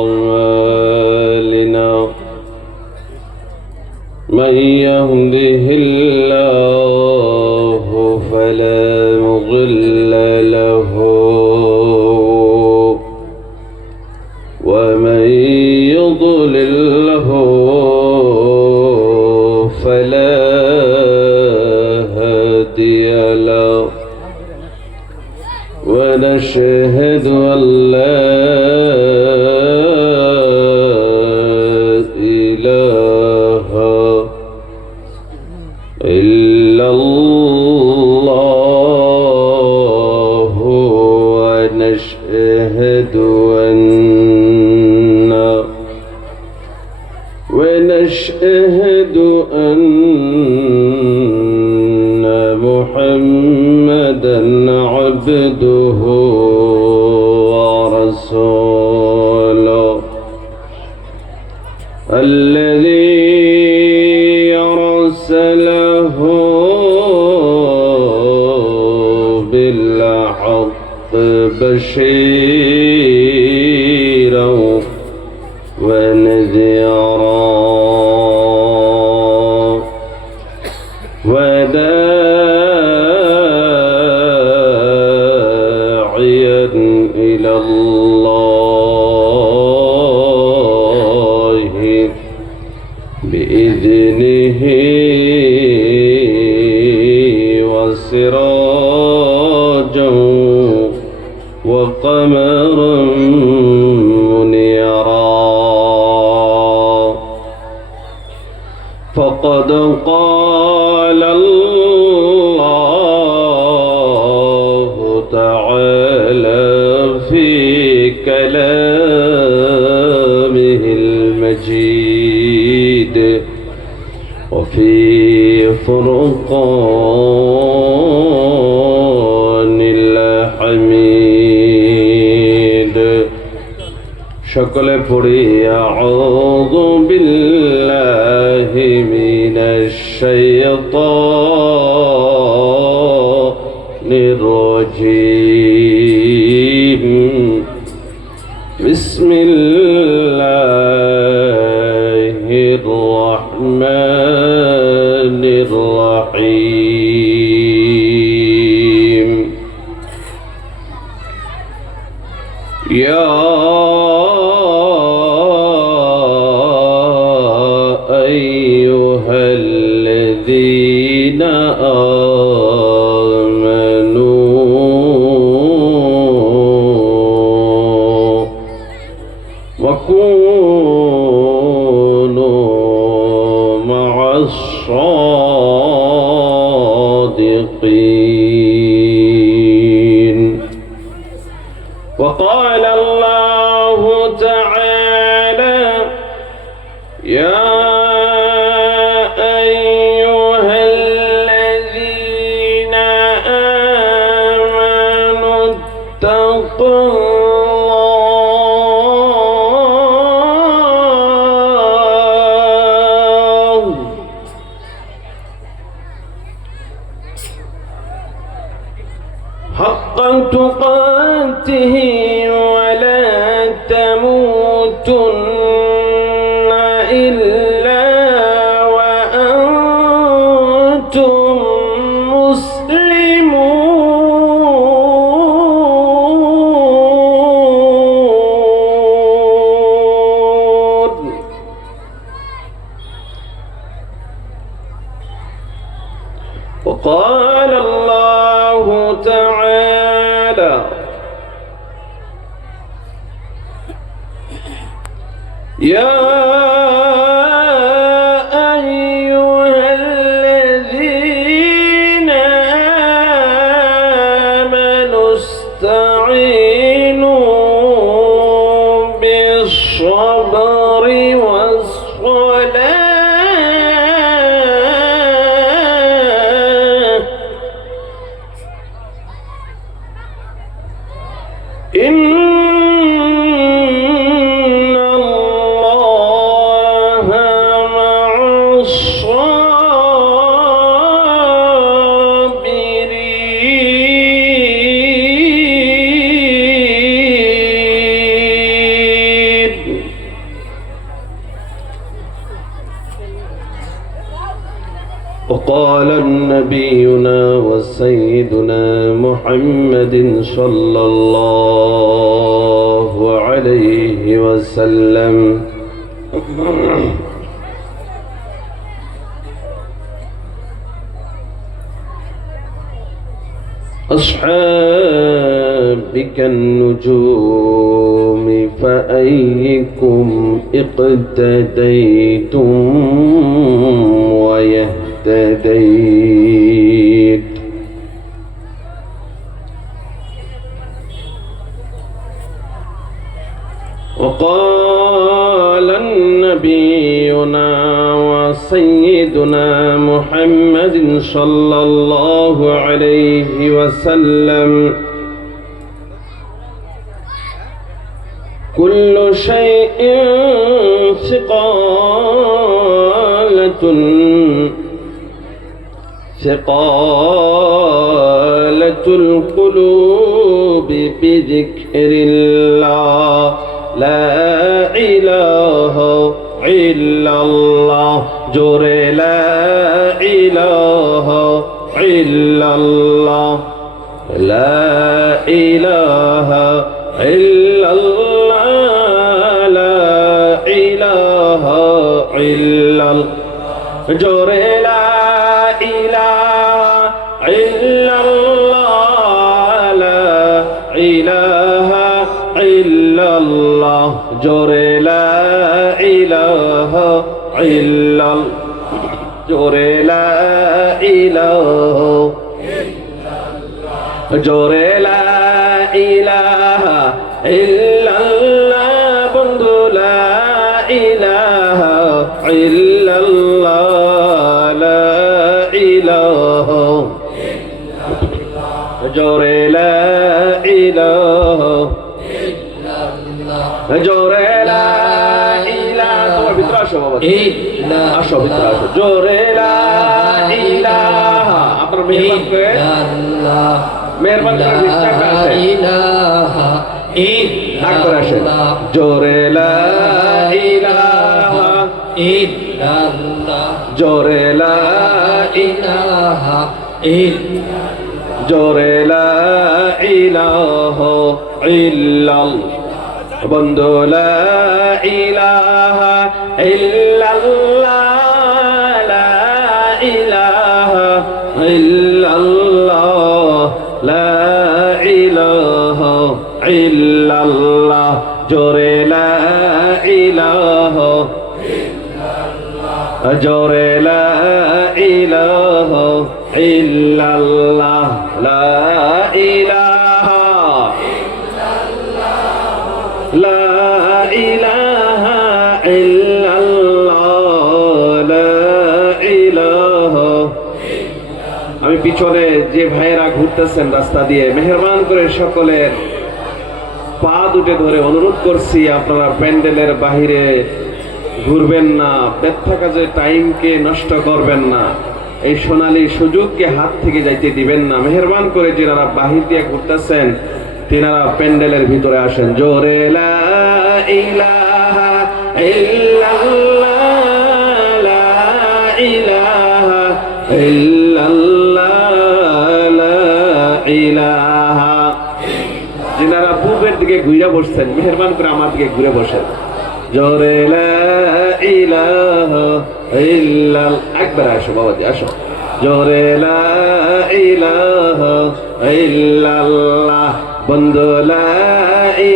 أعمالنا من يهده الله فلا مضل له ومن يضلله فلا هادي له ونشهد أن لا إله إلا الله ونشهد أن محمدًا عبده ورسوله الذي أرسله بالحق بشيرا ونذيرا وداعيا إلى الله بإذنه وسراجا وقمرا منيرا فقد قال الله تعالى في كلامه المجيد وفي فرقان الحميد সকলে পড়ি আউযু বিল্লাহি মিনাশ শাইতানির রাজীম বিসমিল্লাহির রাহমানির রাহিম ইয়া أيها الذين آمنوا وكونوا مع الصادقين وقال الله تعالى يا حق تقاته ولا تموتن إلا وأنتم مسلمون وقال الله تعالى يا أيها الذين آمنوا استعينوا بالصبر والصلاة إن الله مع الصابرين وقال نبينا وسيدنا محمد صلى الله عليه وسلم أصحابك النجوم فأيكم اقتديتم ويهتديت وقال نبينا وسيدنا محمد صلى الله عليه وسلم كل شيء ثقالة القلوب بذكر الله لا إله إلا الله جور لا إله إلا الله لا إله إلا الله لا إله إلا الله جور لا إله إلا الله لا إله إلا الله جور لا إله إلا الله جور لا إله جور لا إله إلا الله بندو لا إله إلا الله لا إله جور لا إله জোরে লা ইলাহা তোমার ভিতরে আসো বাবা আসো ভিতরে আসো জোরে লা ইলাহা আপনার মেহেরবান করে বিশ্বাসটা আছে ইলাহা আকবার আসে জোরে লা ইলাহা ইল্লাল্লাহ জোরে লা ইলাহা ইল্লাল্লাহ জোরে লা ইলাহা ইল্লাল্লাহ বন্ধু লা ইলাহা ইল্লাল্লাহ লা ইলাহা ইল্লাল্লাহ লা ইলাহা ইল্লাল্লাহ জোরে লা ইলাহা ইল্লাল্লাহ জোরে লা ইলাহা ইল্লাল্লাহ লা ইলাহা لا إله إلا الله لا إله আমি পিছনে যে ভাইয়েরা ঘুরতেছেন রাস্তা দিয়ে মেহেরবান করে সকলের পা দুটে ধরে অনুরোধ করছি আপনারা প্যান্ডেলের বাহিরে ঘুরবেন না, ব্যর্থ কাজে টাইমকে নষ্ট করবেন না, এই সোনালী সুযোগকে হাত থেকে যাইতে দিবেন না। মেহেরবান করে যারা বাহির দিয়ে ঘুরতেছেন তিনারা প্যান্ডেলের ভিতরে আসেন। জোরে লা ইলাহা ইল্লাল্লাহ লা ইলাহা ইল্লাল্লাহ লা ইলাহা। যিনারা পূর্বের দিকে ঘুরে বসছেন মেহেরবান করে আমার দিকে ঘুরে বসেন। জোরে লা ইলাহা ইল্লাল্লাহ একবার আসো বাবাজি আসো। জোরে লা ইলাহা ইল্লাল্লাহ বন্ধু লা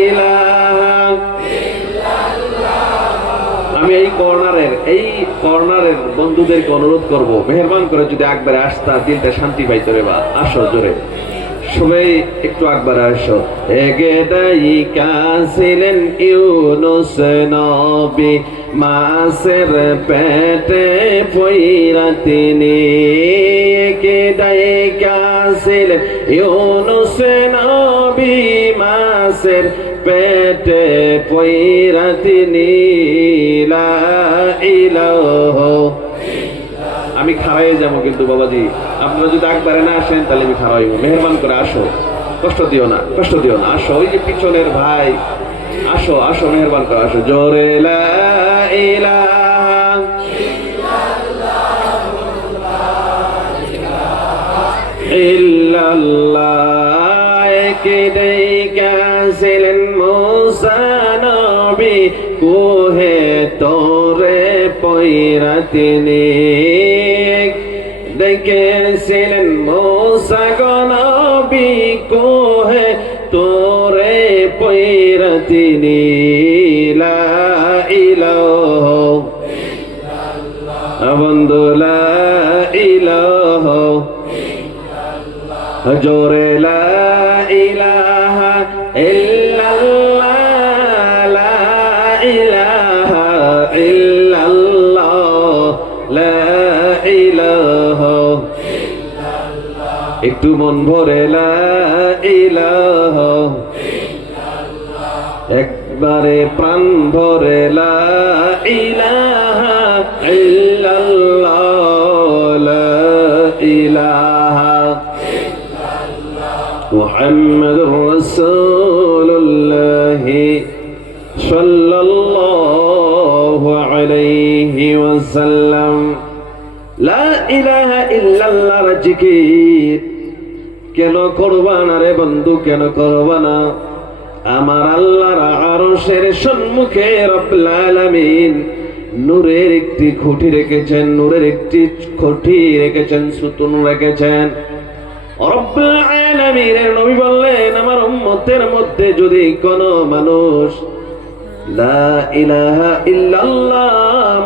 ইলাহা ইল্লাল্লাহ। আমি এই কর্নারের বন্ধুদেরকে অনুরোধ করব মেহেরবান করে যদি একবার আসতা দিলটা শান্তি পাইতো রে বা আসো জোরে সবাই একটু একবার আসো। এগেদাই কাছিলেন ইউনুস নবী মাছের পেটে পইরা তিনি। এগেদাই কাছিলেন ইউনুস নবী মাছের পেটে পইরা তিনি। লা ইলাহা আমি খাওয়াই যাবো কিন্তু বাবাজি আপনারা যদি একবারে না আসেন তাহলে আমি খাওয়াইব। মেহেরবান করে আসো, কষ্ট দিও না আসো। ওই যে পিছনের ভাই আসো আসো মেহেরবান করে আসো। জোরে লা ইলাহা ইল্লাল্লাহ কে দেখিয়াছিলেন মুসা নবী কোহে তোরে পয়রা তিনি দেখেছিলেন মুসা নবী কোহে তোরে পয়রা তিনি লা ইলাহা ইল্লাল্লাহ বন্ধু লা ইলাহা ইল্লাল্লাহ জোরে লা ইলাহা ইল্লাল্লাহ লা ইলাহা ইল্লাল্লাহ লা ইলাহা ইল্লাল্লাহ একটু মন ভরে লা ইলাহা ইল্লাল্লাহ একবারে প্রাণ ভরে লা ইলাহা ইল্লাল্লাহ লা ইলাহা মুহাম্মাদুর রাসূলুল্লাহ সাল্লাল্লাহু আলাইহি ওয়াসাল্লাম লা ইলাহা ইল্লাল্লাহর জিকির কেন করবা না রে বন্ধু, কেন করবা না? আমার আল্লাহর আরশের সম্মুখে রব্বুল আলামিন নূরের একটি খুঁটি রেখেছেন, নূরের একটি খুঁটি রেখেছেন, সুতুন রেখেছেন। রব্বুল আলামিনের নবী বললেন, আমার উম্মতের মধ্যে যদি কোনো মানুষ লা ইলাহা ইল্লাল্লাহ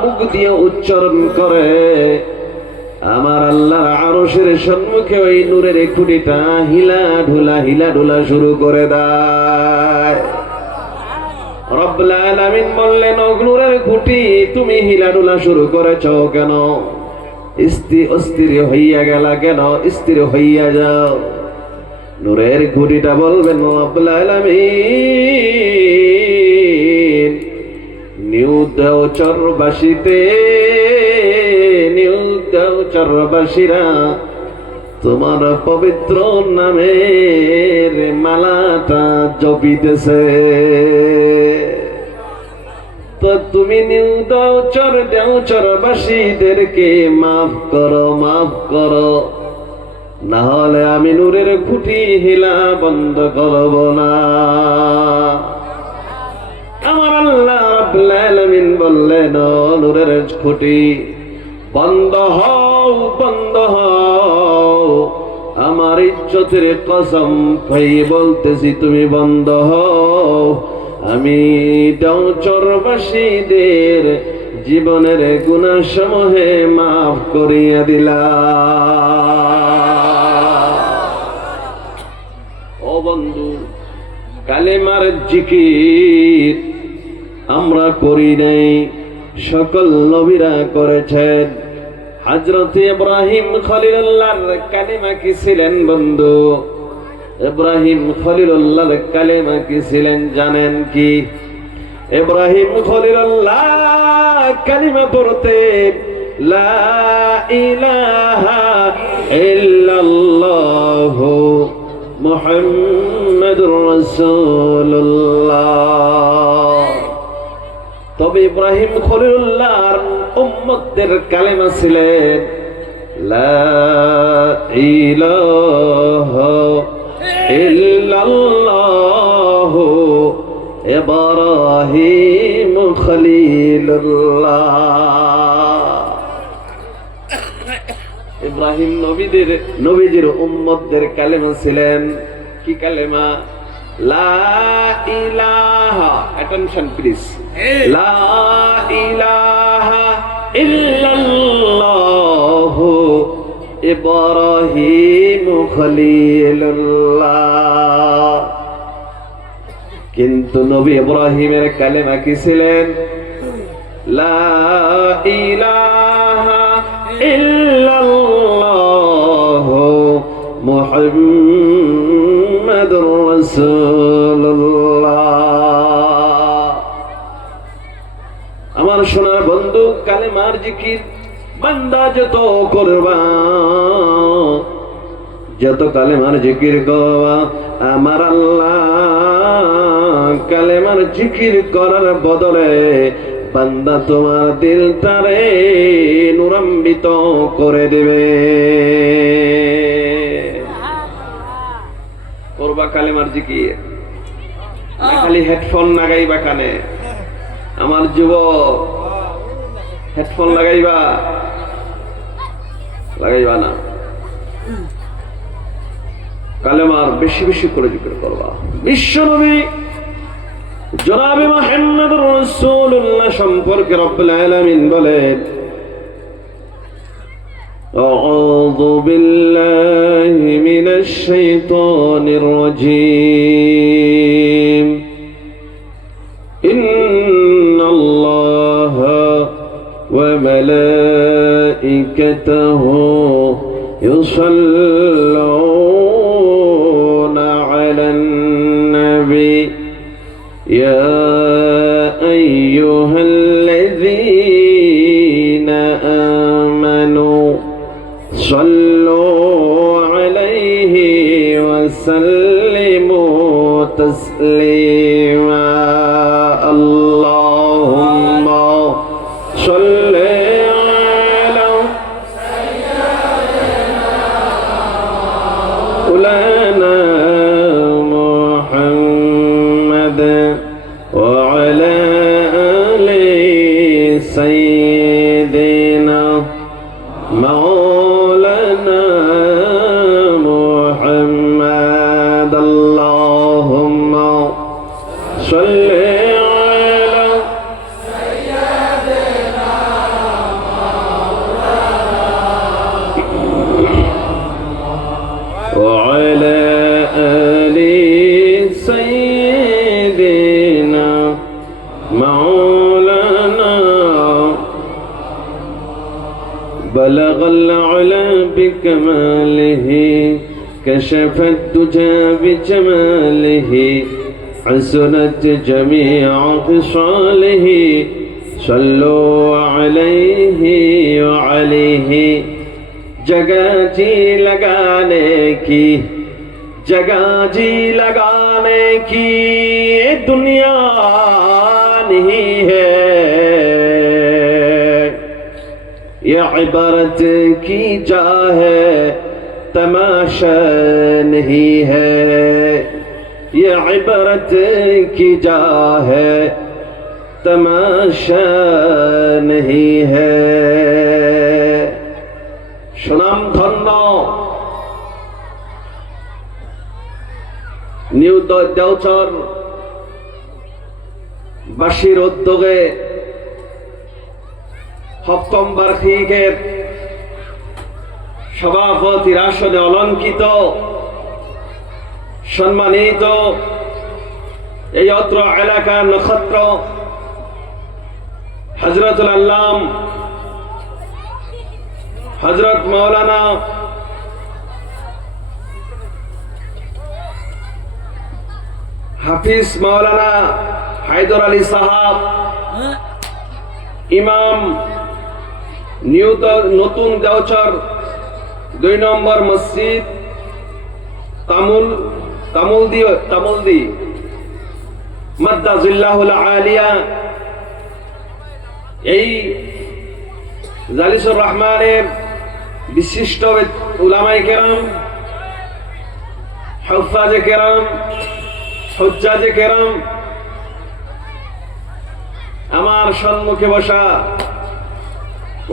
মুখ দিয়ে উচ্চারণ করে, আমার আল্লাহর আরশের সম্মুখে ওই নূরের খুঁটিটা হিলা ঢুলা শুরু করে দেয়। রব্বুল আলামিন বললেন, ও নূরের খুঁটি তুমি হিলা ঢুলা শুরু করেছো কেন? অস্থির হইয়া গেলা কেন? স্থির হইয়া যাও। নূরের খুঁটিটা বলবেন, রব্বুল আলামিন নিউ দেওচরবাসীতে নিউ দেওচরবাসীরা তোমার পবিত্র নামের মালাটা জপিতেছে, তো তুমি নিউ দেওচরবাসীদেরকে মাফ করো, না হলে আমি নূরের খুঁটি হিলা বন্ধ করব না। আমার আল্লাহ রাব্বুল আলামিন বললেন, নূরের খুঁটি বন্ধ হও, আমার ইজ্জতের কসম খাইয়ে বলতেছি তুমি বন্ধ হও, আমি দেওচরবাসীদের জীবনের গুনাহ সমূহে মাফ করিয়া দিলাম। ও বন্ধু, কালেমার জিকির আমরা করি নাই, সকল নবীরা করেছেন। হযরত ইব্রাহিম খলিলুল্লাহর কালেমা কি ছিলেন বন্ধু? ইব্রাহিম খলিলুল্লাহর কালেমা কি ছিলেন জানেন কি? ইব্রাহিম খলিলুল্লাহ কালিমা পড়তেন, লা ইলাহা ইল্লাল্লাহু মুহাম্মাদুর রাসূলুল্লাহ। তবে ইব্রাহিম খলিলুল্লাহর উম্মতদের কালেমা ছিলেন লা ইলাহা ইল্লাল্লাহু ইব্রাহিম খলিলুল্লাহ। ইব্রাহিম নবীজির উম্মতদের কালেমা ছিলেন কি কালেমা? লা ইলাহা, অ্যাটেনশন প্লিজ, লা ইলাহা ইল্লাল্লাহু ইব্রাহিম খলিলুল্লাহ। কিন্তু নবী ইব্রাহিমের কালেমা কি ছিলেন? লা ইলাহা ইল্লাল্লাহু মুহাম্মাদুর রাসূলুল্লাহ। আমার সোনার বন্ধু, কালেমার জিকির বান্দা যত করবা, যত কালেমার জিকির করবা, আমার আল্লাহ কালেমার জিকির করার বদলে বান্দা তোমার দিলটারে নূরান্বিত করে দেবে। করবা কালেমার জিকির, না খালি হেডফোন লাগাইবা কানে? আমার যুবক, হেডফোন লাগাইবা না, কালেমার বেশি বেশি করে জিকির করবা। বিশ্বনবী জনাবে মুহাম্মদুর রাসূলুল্লাহ সম্পর্কে রব্বুল আলামিন বলেন, আউযু বিল্লাহি মিনাশ শাইতানির রাজীম, ইন্নাল্লাহা ওয়া মালাইকাতাহু ইউসাল্লুনা আলান নবী ইয়া আইয়ুহাল্লাযীনা আমানু সাল্লু আলাইহি ওয়া সাল্লিমু তাসলিমা। আল্লাহুম্মা সাল্লি আলা সাইয়্যিদিনা মুহাম্মাদ ওয়া আলা আলি সাইয়্যিদিনা মাওলানা মুহাম্মাদ। আল্লাহুম্মা সাল্লি আলা সাইয়্যিদিনা ওয়া আলা আলি সাইয়্যিদিনা মাওলানা। بلغ العلا بكماله كشف الدجى بجماله حسنت جميع خصاله صلوا عليه وعليه जगह जी लगाने की जगह जी लगाने की ये दुनिया नहीं है, ये इबारत की जा है तमाशा नहीं है, ये इबारत की जा है तमाशा नहीं है। সুনাম ধন্য নিউ দেওচর বাসীর উদ্যোগে সপ্তম বার্ষিকের সভাপতির আসনে অলঙ্কিত সম্মানিত এই অত্র এলাকার নক্ষত্র হযরতুল আল্লাম হযরত মাওলানা হাফিজ মাওলানা হায়দার আলী সাহাব, ইমাম নতুন দেওচর 2 নম্বর মসজিদ তামুলদি মাদ্দাজিল্লাহুল আলিয়া, এই জালিসুর রহমানের বিশিষ্ট উলামায়ে কেরাম, হুফাজে কেরাম, হুজ্জাজে কেরাম, আমার সম্মুখে বসা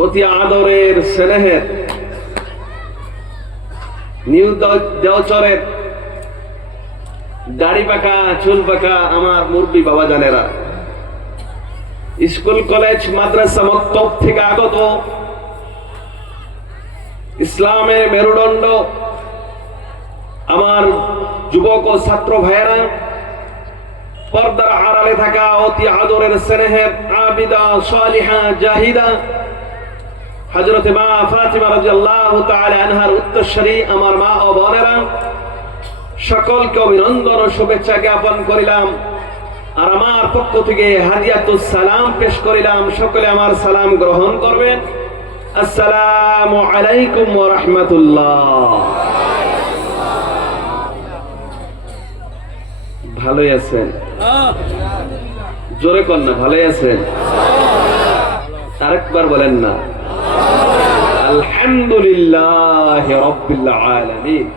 অতি আদরের স্নেহের নিউ দেওচরের দাড়ি পাকা চুল পাকা আমার মুরব্বী বাবা জানেরা, স্কুল কলেজ মাদ্রাসা মক্তব থেকে আগত ইসলামের মেরুদণ্ড আমার যুবক ও ছাত্র ভাইয়েরা, পর্দার আড়ালে থাকা অতি আদরের স্নেহের আবিদা সালিহা জাহিদা হযরত মা ফাতিমা রাদিয়াল্লাহু তাআলা আনহার উত্তরসূরি আমার মা ও বোনেরা, সকলকে অভিনন্দন ও শুভেচ্ছা জ্ঞাপন করিলাম। আর আমার পক্ষ থেকে হাদিয়াতুস সালাম পেশ করিলাম। সকলে আমার সালাম গ্রহণ করবেন। আসসালামু আলাইকুম ওয়া রাহমাতুল্লাহ। ভালোই আছেন? জোরে কর না, ভালোই আছেন? আরেকবার বলেন না। আলহামদুলিল্লাহি রাব্বিল আলামিন।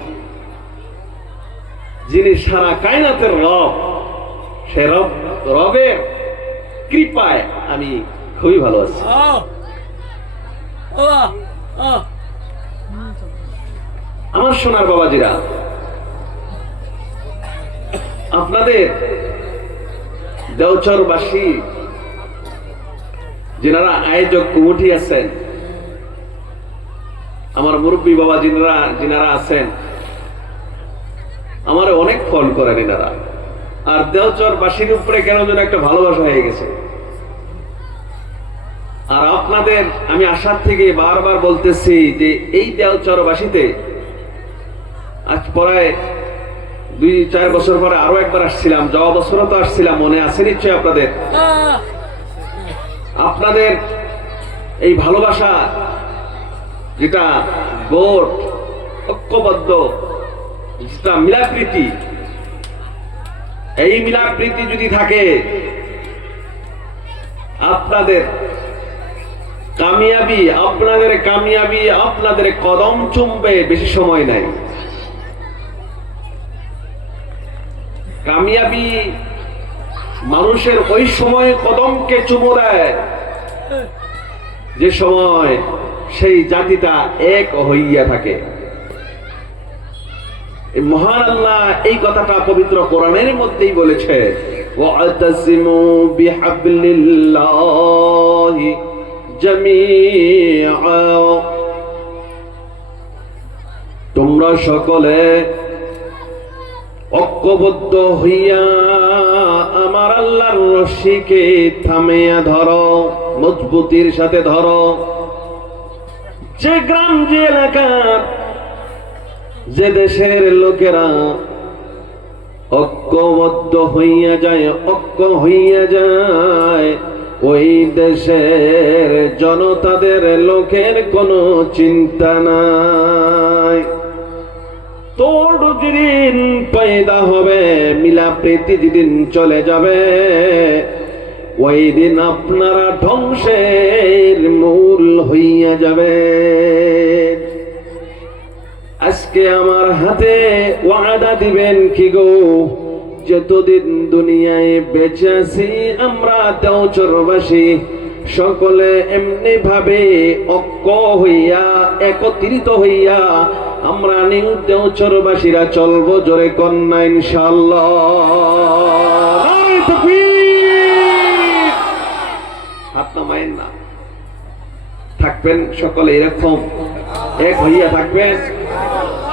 যিনি সারা কায়নাতের রব, সে রবের কৃপায় আমি খুবই ভালো আছি। আমার সোনার বাবাজিরা, আপনাদের দেওচরবাসী যেনারা আয়োজক কমিটি আছেন, আমার মুরব্বী বাবা যিনারা আছেন, আমার অনেক ফোন করেন এনারা। আর দেওচরবাসীর উপরে কেন যেন একটা ভালোবাসা হয়ে গেছে। আর আপনাদের আমি আশার থেকে বারবার বলতেছি যে এই দেওচরবাসীতে আজ প্রায় 2-4 বছর পরে আরো একবার আসছিলাম, যাওয়া বছরও তো আসছিলাম, মনে আছে নিশ্চয় আপনাদের। আপনাদের এই ভালোবাসা যেটা গোট ঐক্যবদ্ধ, যেটা মিলাপ্রীতি, এই মিলাপ্রীতি যদি থাকে, আপনাদের কামিয়াবি আপনাদের কদম চুমবে, বেশি সময় নাই। কামিয়াবি মানুষের ওই সময় কদমকে চুমো দেয় যে সময় সেই জাতিটা এক হইয়া থাকে। মহান আল্লাহ এই কথাটা পবিত্র কোরআনের মধ্যেই বলেছে, ওয়াতাসিমু বিহাবলিল্লাহি জামিআ, তোমরা সকলে ঐক্যবদ্ধ হইয়া আমার আল্লাহর রশিকে থামিয়া ধরো, মজবুতির সাথে ধরো। যে গ্রাম, যে এলাকার, যে দেশের লোকেরা ঐক্যবদ্ধ হইয়া যায়, ঐক্য হইয়া যায়, ওই দেশের জনতাদের লোকের কোনো চিন্তা নাই। তোড় যেদিন পয়দা হবে, মিলাপ্রীতি যেদিন চলে যাবে, ওই দিন আপনারা ধ্বংসের মূল হইয়া যাবে। আজকে আমার হাতে ওয়াদা দিবেন কি গো, যতদিন দুনিয়ায় বেঁচে আছি আমরা দেওচরবাসী সকলে এমনি ভাবে ঐক্য হইয়া, একত্রিত হইয়া আমরা নিউ দেওচরবাসীরা চলবো। জোরে কন্যা ইনশাআল্লাহ। হাত নামায়েন না, থাকবেন সকলে এরকম এক হইয়া থাকবেন।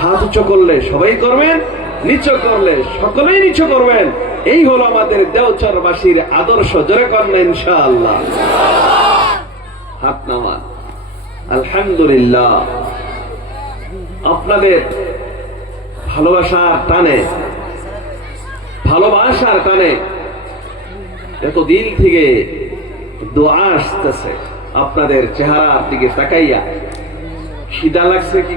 হাত উঁচু করলে সবাই করবেন, নিচু করলে সকলেই নিচু করবেন। এই হলো আমাদের দেওচরবাসীর আদর্শ। জোরে কন্যা ইনশাআল্লাহ। হাত নামান। আলহামদুলিল্লাহ, আপনাদের ভালোবাসার টানে এত দিল থেকে দোয়া আসতেছে। আপনাদের চেহারার দিকে তাকাইয়া খিদা লাগছে কি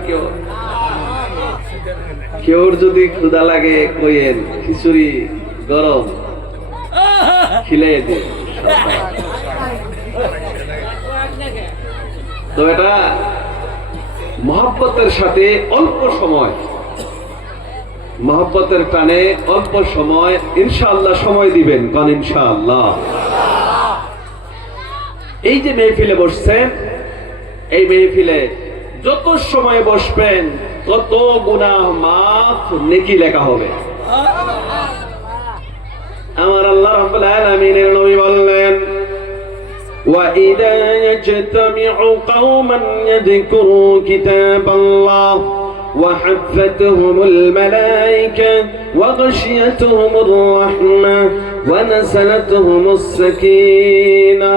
কেউর যদি ক্ষুদা লাগে কইেন, খিচুড়ি গরম খিলাই দিন। তো এটা মহব্বতের সাথে অল্প সময়, মহব্বতের টানে অল্প সময় ইনশাআল্লাহ সময় দিবেন। কারণ ইনশাআল্লাহ এই যে মেহফিলে বসছেন, এই মেহফিলে যত সময় বসবেন তত গুনাহ মাফ, নেকি লেখা হবে। আমার আল্লাহ রাব্বুল আলামিনের নবী বললেন, وَإِذَا يَجْتَمِعُ قَوْمًا يَذْكُرُوا كِتَابَ اللَّهِ وَحَفَّتْهُمُ الْمَلَائِكَةُ وَغَشِيَتْهُمُ الرَّحْمَةُ وَنَزَلَتْهُمُ السَّكِينَةُ।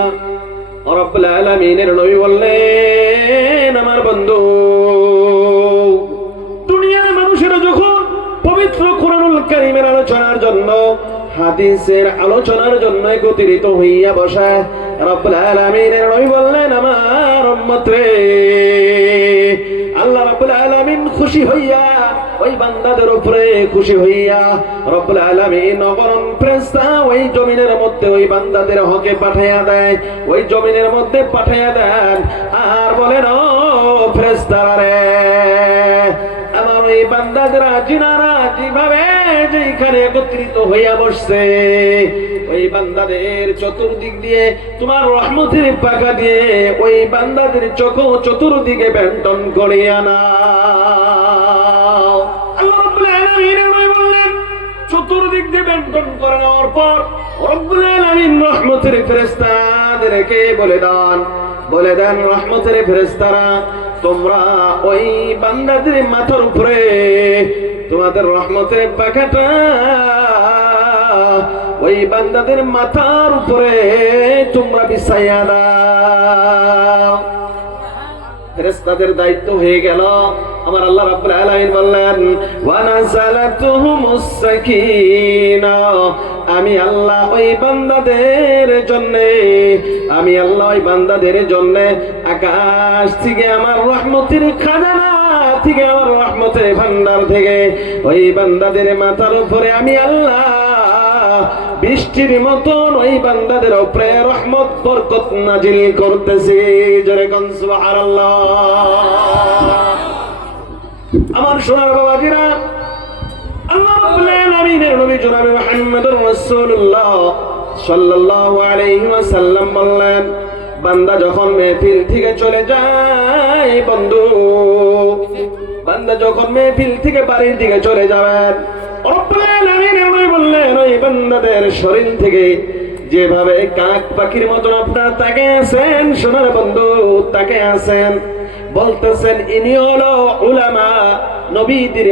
রব্বুল আলামিনের নবী বললেন, আমার বন্ধু, দুনিয়ার মানুষেরা যখন পবিত্র কোরআনুল কারীমের আলোচনার জন্য, হাদিসের আলোচনার জন্য একত্রিত হইয়া বসে, রব্বুল আলামিনের নবী বললেন, আমার উম্মত রে, আল্লাহ রাব্বুল আলামিন খুশি হইয়া ওই বান্দাদের উপরে খুশি হইয়া রব্বুল আলামিন অগণন ফেরেশতা ওই জমিনের মধ্যে ওই বান্দাদের হকে পাঠাইয়া দেয়, ওই জমিনের মধ্যে পাঠাইয়া দেন। আর বলেন, ও ফেরেশতারা রে, আমার ওই বান্দাদেরা জিনারা যেভাবে যেখানে একত্রিত হইয়া বসছে, ওই বান্দাদের চতুর্দিক দিয়ে তোমার রহমতের পাখা দিয়ে ওই বান্দাদের চোখ চতুর্দিকে বেষ্টন করিয়া নাও। আল্লাহ রাব্বুল আলামিন বললেন, চতুর্দিক দিয়ে বেষ্টন করে নেওয়ার পর রব্বুল আলামিন রহমতের ফেরেশতাদেরকে বলে দেন রহমতের ফেরেশতারা, তোমরা ওই বান্দাদের মাথার উপরে তোমাদের রহমতের পাখাটা ওই বান্দাদের মাথার উপরে তোমরা বিছাইয়া দাও। ফেরেশতাদের দায়িত্ব হয়ে গেল। আমার আল্লাহ রাব্বুল আলামিন বললেন, ওয়া নাযালাতুহুমুস সাকিনাহ, আমি আল্লাহ ওই বান্দাদের জন্য আকাশ থেকে আমার রহমতের খাজানা থেকে আমার রহমতের ভান্ডার থেকে ওই বান্দাদের মাথার উপরে আমি আল্লাহ বৃষ্টির মতন ওই বান্দাদের উপরে রহমত বরকত নাজিল করতেছি। জোরে কোন সুবহানাল্লাহ। আমার সোনার বাবাজিরা, আল্লাহ রাব্বুল আলামিনের নবী জনাবে মুহাম্মদুর রাসূলুল্লাহ সাল্লাল্লাহু আলাইহি ওয়াসাল্লাম বললেন, বান্দা যখন মেহফিল থেকে চলে যায়, বান্দা যখন মেহফিল থেকে বাড়ির দিকে চলে যাবেন, রব্বুল আলামিন বললেন ওই বান্দাদের শরীর থেকে যেভাবে কাক পাখির মতন আপনারা তাকে আছেন, সোনার বন্ধু তাকে আছেন, বলতেছেন ইনি হলো উলামা, নবীদের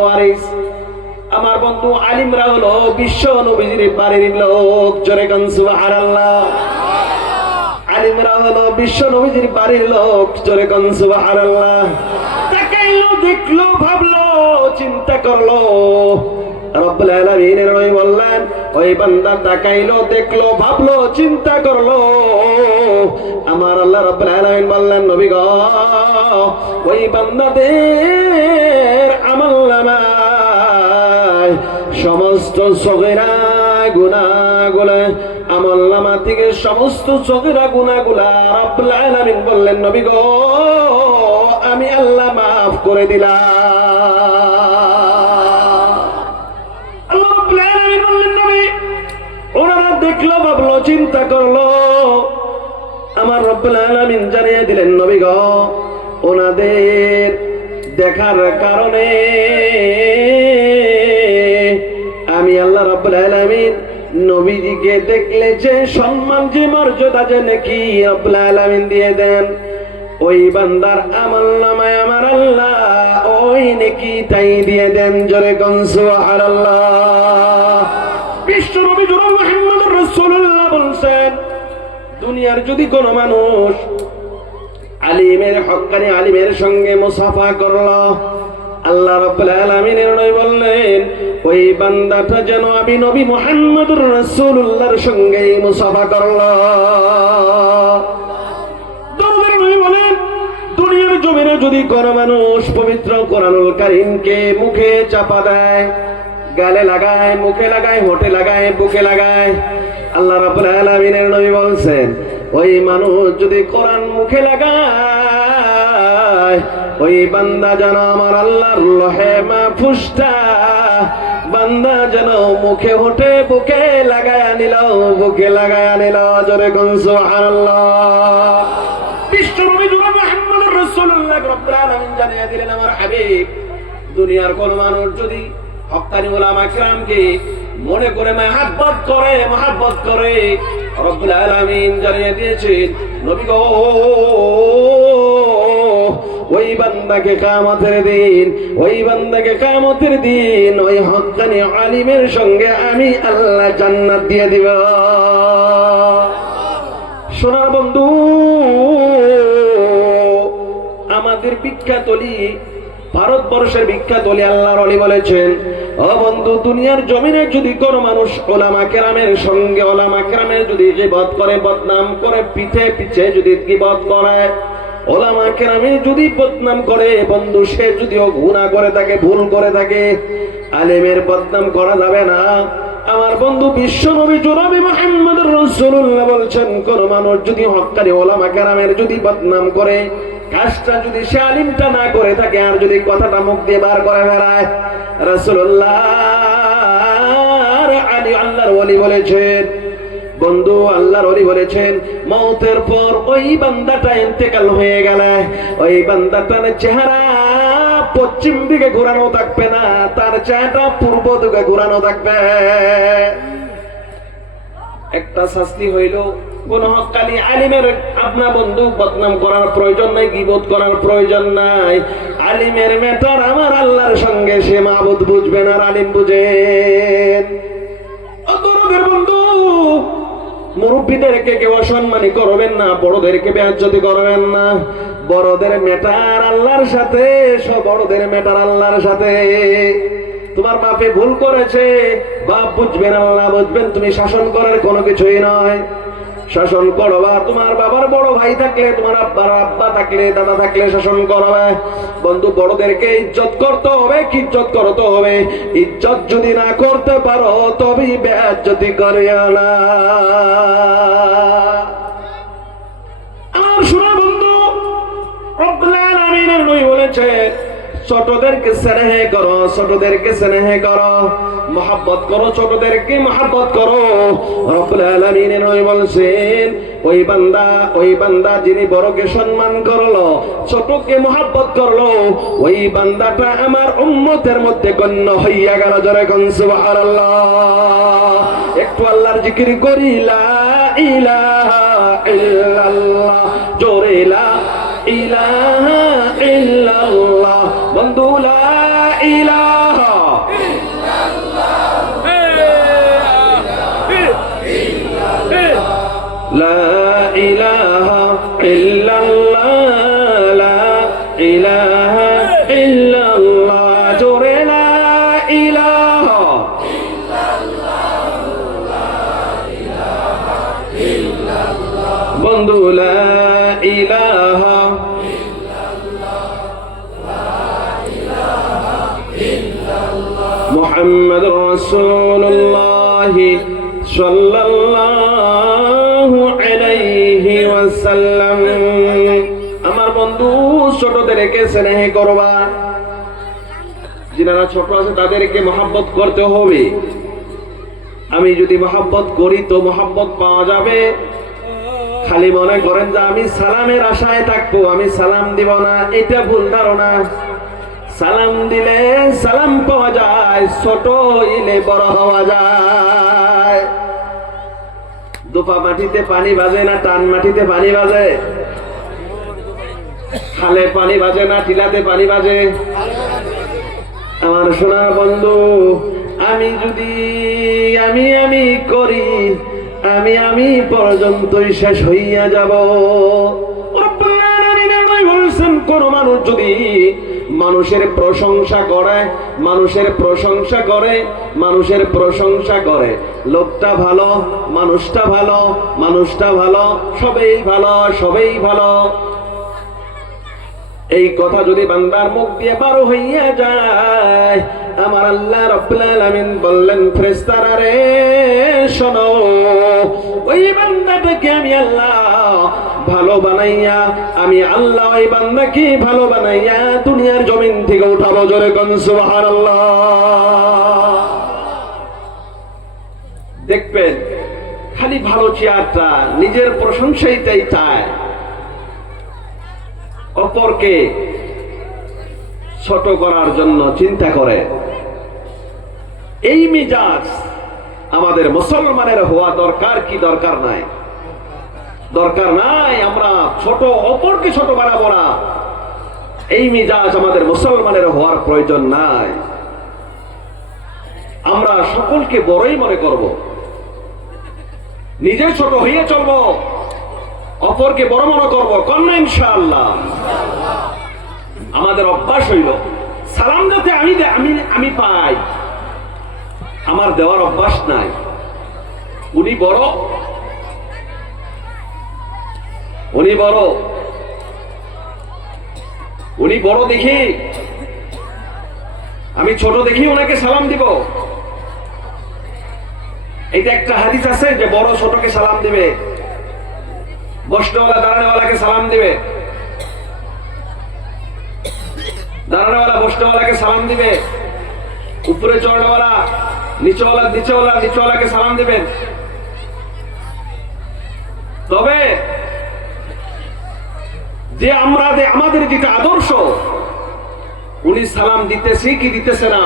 ওয়ারিস। আমার বন্ধু আলিমরা হলো বিশ্ব নবীজির বাড়ির লোক। জোরে কোন সুবহানাল্লাহ। আলিমরা হলো বিশ্ব নবীজির বাড়ির লোক। জোরে কোন সুবহানাল্লাহ। তাকাইলো, দেখলো, ভাবলো, চিন্তা করলো। রব্বুল আলামিনের নবী বললেন, ওই বান্দা তাকাইলো, দেখলো, ভাবলো, চিন্তা করলো। আমার আল্লাহ রাব্বুল আলামিন বললেন, নবী গো, ওই বান্দাদের আমলনামায় সমস্ত সগীরা গুনাহগুলো, আমলনামা থেকে সমস্ত সগীরা গুনাহগুলো রব্বুল আলামিন বললেন, নবী গো, আমি আল্লাহ মাফ করে দিলাম। আল্লাহ রাব্বুল আলামিন বললেন, নবী, ওনারা দেখলো, ভাবলো, চিন্তা করলো। আমার রব্বুল আলামিন জানিয়ে দিলেন, নবী গো, ওনাদের দেখার কারণে আমি আল্লাহ রাব্বুল আলামিন নবীজিকে দেখলে যে সম্মান, যে মর্যাদা, যে নেকি রব্বুল আলামিন দিয়ে দেন, ওই বান্দার আমলনামায় আমার আল্লাহ ওই নেকিটাই দিয়ে দেন। জোরে কোন সুবহানাল্লাহ। বিশ্ব নবী জনাব মুহাম্মদুর রাসূলুল্লাহ বলেন, দুনিয়ার যদি কোনো মানুষ আলিমের, হক্কানি আলিমের সঙ্গে মুসাফা করলো, আল্লাহ রাব্বুল আলামিনের নবী বললেন, ওই বান্দাটা যেন আমি নবী মুহাম্মদুর রাসূলুল্লাহর সঙ্গে মুসাফা করলো। দরবারে নবী বলেন, দুনিয়ার জমিনে যদি কোনো মানুষ পবিত্র কোরআনুল কারীমকে মুখে চাপা দেয়, গালে লাগায়, মুখে লাগায়, হোঠে লাগায়, বুকে লাগায়, আল্লাহ রাব্বুল আলামিনের নবী বলছেন, ওই মানুষ যদি কোরআন মুখে লাগায়, ওই বান্দা যেন আমার আল্লাহর লহে মাহফুজটা বান্দা যেন মুখে হোঠে বুকে লাগায় নিল, বুকে লাগায় নিল। জোরে কোন সুবহানাল্লাহ। বিশ্ব নবী জনাব মুহাম্মদুর রাসূলুল্লাহ রাব্বুল আলামিন জানিয়ে দিলেন, আমার হাবিব, দুনিয়ার কোন মানুষ যদি হক্কানি উলামা কিরামকে মনে করে মহব্বত করে, রব্বুল আলামিন জানিয়ে দিয়েছেন, নবী গো, ওই বান্দাকে কিয়ামতের দিন ওই হক্কানি আলিমের সঙ্গে আমি আল্লাহ জান্নাত দিয়ে দিব। সোনার বন্ধু, আমাদের বিখ্যাত ওলি, ভারতবর্ষের বিখ্যাত ওলি আল্লাহর ওলি বলেছেন, ও বন্ধু, দুনিয়ার জমিনে যদি কোনো মানুষ ওলামা কেরামের সঙ্গে, ওলামা কেরামের যদি গীবত করে, বদনাম করে, পিছে পিছে যদি গীবত করে, ওলামা কেরামের যদি বদনাম করে, বন্ধু, সে যদিও গুনাহ করে থাকে, ভুল করে থাকে, আলেমের বদনাম করা যাবে না। আমার বন্ধু বিশ্ব নবী জনাবে মুহাম্মদুর রাসূলুল্লাহ বলছেন, কোন মানুষ যদি হক্কানি ওলামা কেরামের যদি বদনাম করে, কাজটা যদি সে আলিমটা না করে থাকে আর যদি কথাটা মুখ দিয়ে বার করে বেড়ায়, রাসূলুল্লাহ আলী আল্লাহর ওলি বলেছেন, বন্ধু আল্লাহর ওলি বলেছেন, মওতের পর ওই বান্দাটা ইন্তেকাল হয়ে গেলে ওই বান্দাটার চেহারা পশ্চিম দিকে ঘোরানো থাকবে না, তার চেহারা পূর্ব দিকে ঘোরানো থাকবে। একটা শাস্তি হইল, কোন হক্কানি আলিমের আপনা বন্ধু বদনাম করার প্রয়োজন নাই, গীবত করার প্রয়োজন নাই। আলিমের মেটার আমার আল্লাহর সঙ্গে সে মাবুদ বুঝবেন আর আলিম বুঝেন। অতরদের বন্ধু, মুরব্বীদেরকে কেউ অসম্মানী করবেন না, বড়দেরকে বেইজ্জতি করবেন না। বড়দের মেটার আল্লাহর সাথে, সব বড়দের মেটার আল্লাহর সাথে। তোমার বাপে ভুল করেছে, বাপ বুঝবেন, আল্লাহ বুঝবেন, তুমি শাসন করার কোনো কিছুই নয়। শাসন করবা, তোমার বাবার বড় ভাই থাকলে, তোমার আব্বার আব্বা থাকলে, দাদা থাকলে শাসন করবে। বন্ধু, বড়দেরকে ইজ্জত করতে হবে, কি ইজ্জত করতে হবে। ইজ্জত যদি না করতে পারো তবে বেইজ্জতি করিও না। আমার শোনা বন্ধু, রব্বুল আলামিনের নবী বলেছে, ছোটদেরকে স্নেহ করো, ছোটদেরকে স্নেহ করো, মহব্বত করো, ছোটদেরকে মহব্বত করো। রব্বুল আলামিন নবী বলেন, ওই বান্দা যিনি বড়কে সম্মান করলো, ছোটকে মহব্বত করলো, ওই বান্দাটা আমার উম্মতের মধ্যে গণ্য হইয়া গেল। জোরে কোন সুবহানাল্লাহ। একটু আল্লাহর জিকির করি, লা ইলাহা ইল্লাল্লাহ, জোরে লা ইলাহা ইল্লাল্লাহ। বন্ধু, লা ইলাহা ইল্লাল্লাহ, লা ইলাহা ইল্লাল্লাহ, লা ইলাহা ইল্লাল্লাহ, জোরে লা ইলাহা ইল্লাল্লাহ, বন্ধু লা ইলাহা মুহাম্মাদুর রাসূলুল্লাহ সাল্লাল্লাহু আলাইহি ওয়াসাল্লাম। আমার বন্ধু, ছোটদেরকে স্নেহ করবা, যারা ছোট আছে তাদেরকে মহব্বত করতে হবে। আমি যদি মহব্বত করি তো মহব্বত পাওয়া যাবে। খালি মনে করেন যে আমি সালামের আশায় থাকবো, আমি সালাম দিব না, এটা ভুল ধারণা। সালাম দিলে সালাম পাওয়া যায়, ছোট হইলে বড় হওয়া যায়। দোপা মাটিতে পানি বাজে না, টান মাটিতে পানি বাজে। খালে পানি বাজে না, টিলাতে পানি বাজে। আমার সোনার বন্ধু, আমি যদি আমি করি, আমি পর্যন্তই শেষ হইয়া যাব। বলছেন, কোন মানুষ যদি মানুষের প্রশংসা করে, লোকটা ভালো, মানুষটা ভালো, সবেই ভালো, এই কথা যদি বান্দার মুখ দিয়ে বার হইয়া যায়, আমার আল্লাহ রাব্বুল আলামিন বললেন, ফেরেশতারা রে শোনো, ওই বান্দাটাকে আমি আল্লাহ ভালো বানাইয়া, আমি আল্লাহ ওই বান্দাকে ভালো বানাইয়া দুনিয়ার জমিন থেকে উঠাবো। জোরে কোন সুবহানাল্লাহ। দেখবেন খালি ভালো চেয়ারটা, নিজের প্রশংসাইটাই চায়, অপরকে ছোট করার জন্য চিন্তা করে। এই মিজাজ আমাদের মুসলমানের হওয়া দরকার কি দরকার নাই? দরকার নাই। আমরা ছোট, অপরকে ছোট বানাবো না, এই মিজাজ আমাদের মুসলমানের হওয়ার প্রয়োজন নাই। আমরা সকলকে বড়ই মনে করব, নিজে ছোট হয়ে চলবো, অপরকে বড় মনে করবো। কন্যা ইনশাআল্লাহ আমাদের অভ্যাস হইল সালাম যাতে আমি পাই, আমার দেওয়ার অভ্যাস নাই। উনি বড়, দেখি, আমি ছোট দেখি ওনাকে সালাম দিব। এটা একটা হাদিস আছে যে বড় ছোটকে সালাম দিবে, বসনেওয়ালা দাঁড়ানেওয়ালাকে সালাম দিবে। দাঁড়ানোওয়ালা বসনেওয়ালাকে সালাম দিবে, উপরে চড়নেওয়ালা নিচেওয়ালাকে সালাম দিবেন। তবে যে আমাদের যেটা আদর্শ, উনি সালাম দিতেছি কি দিতেছে না,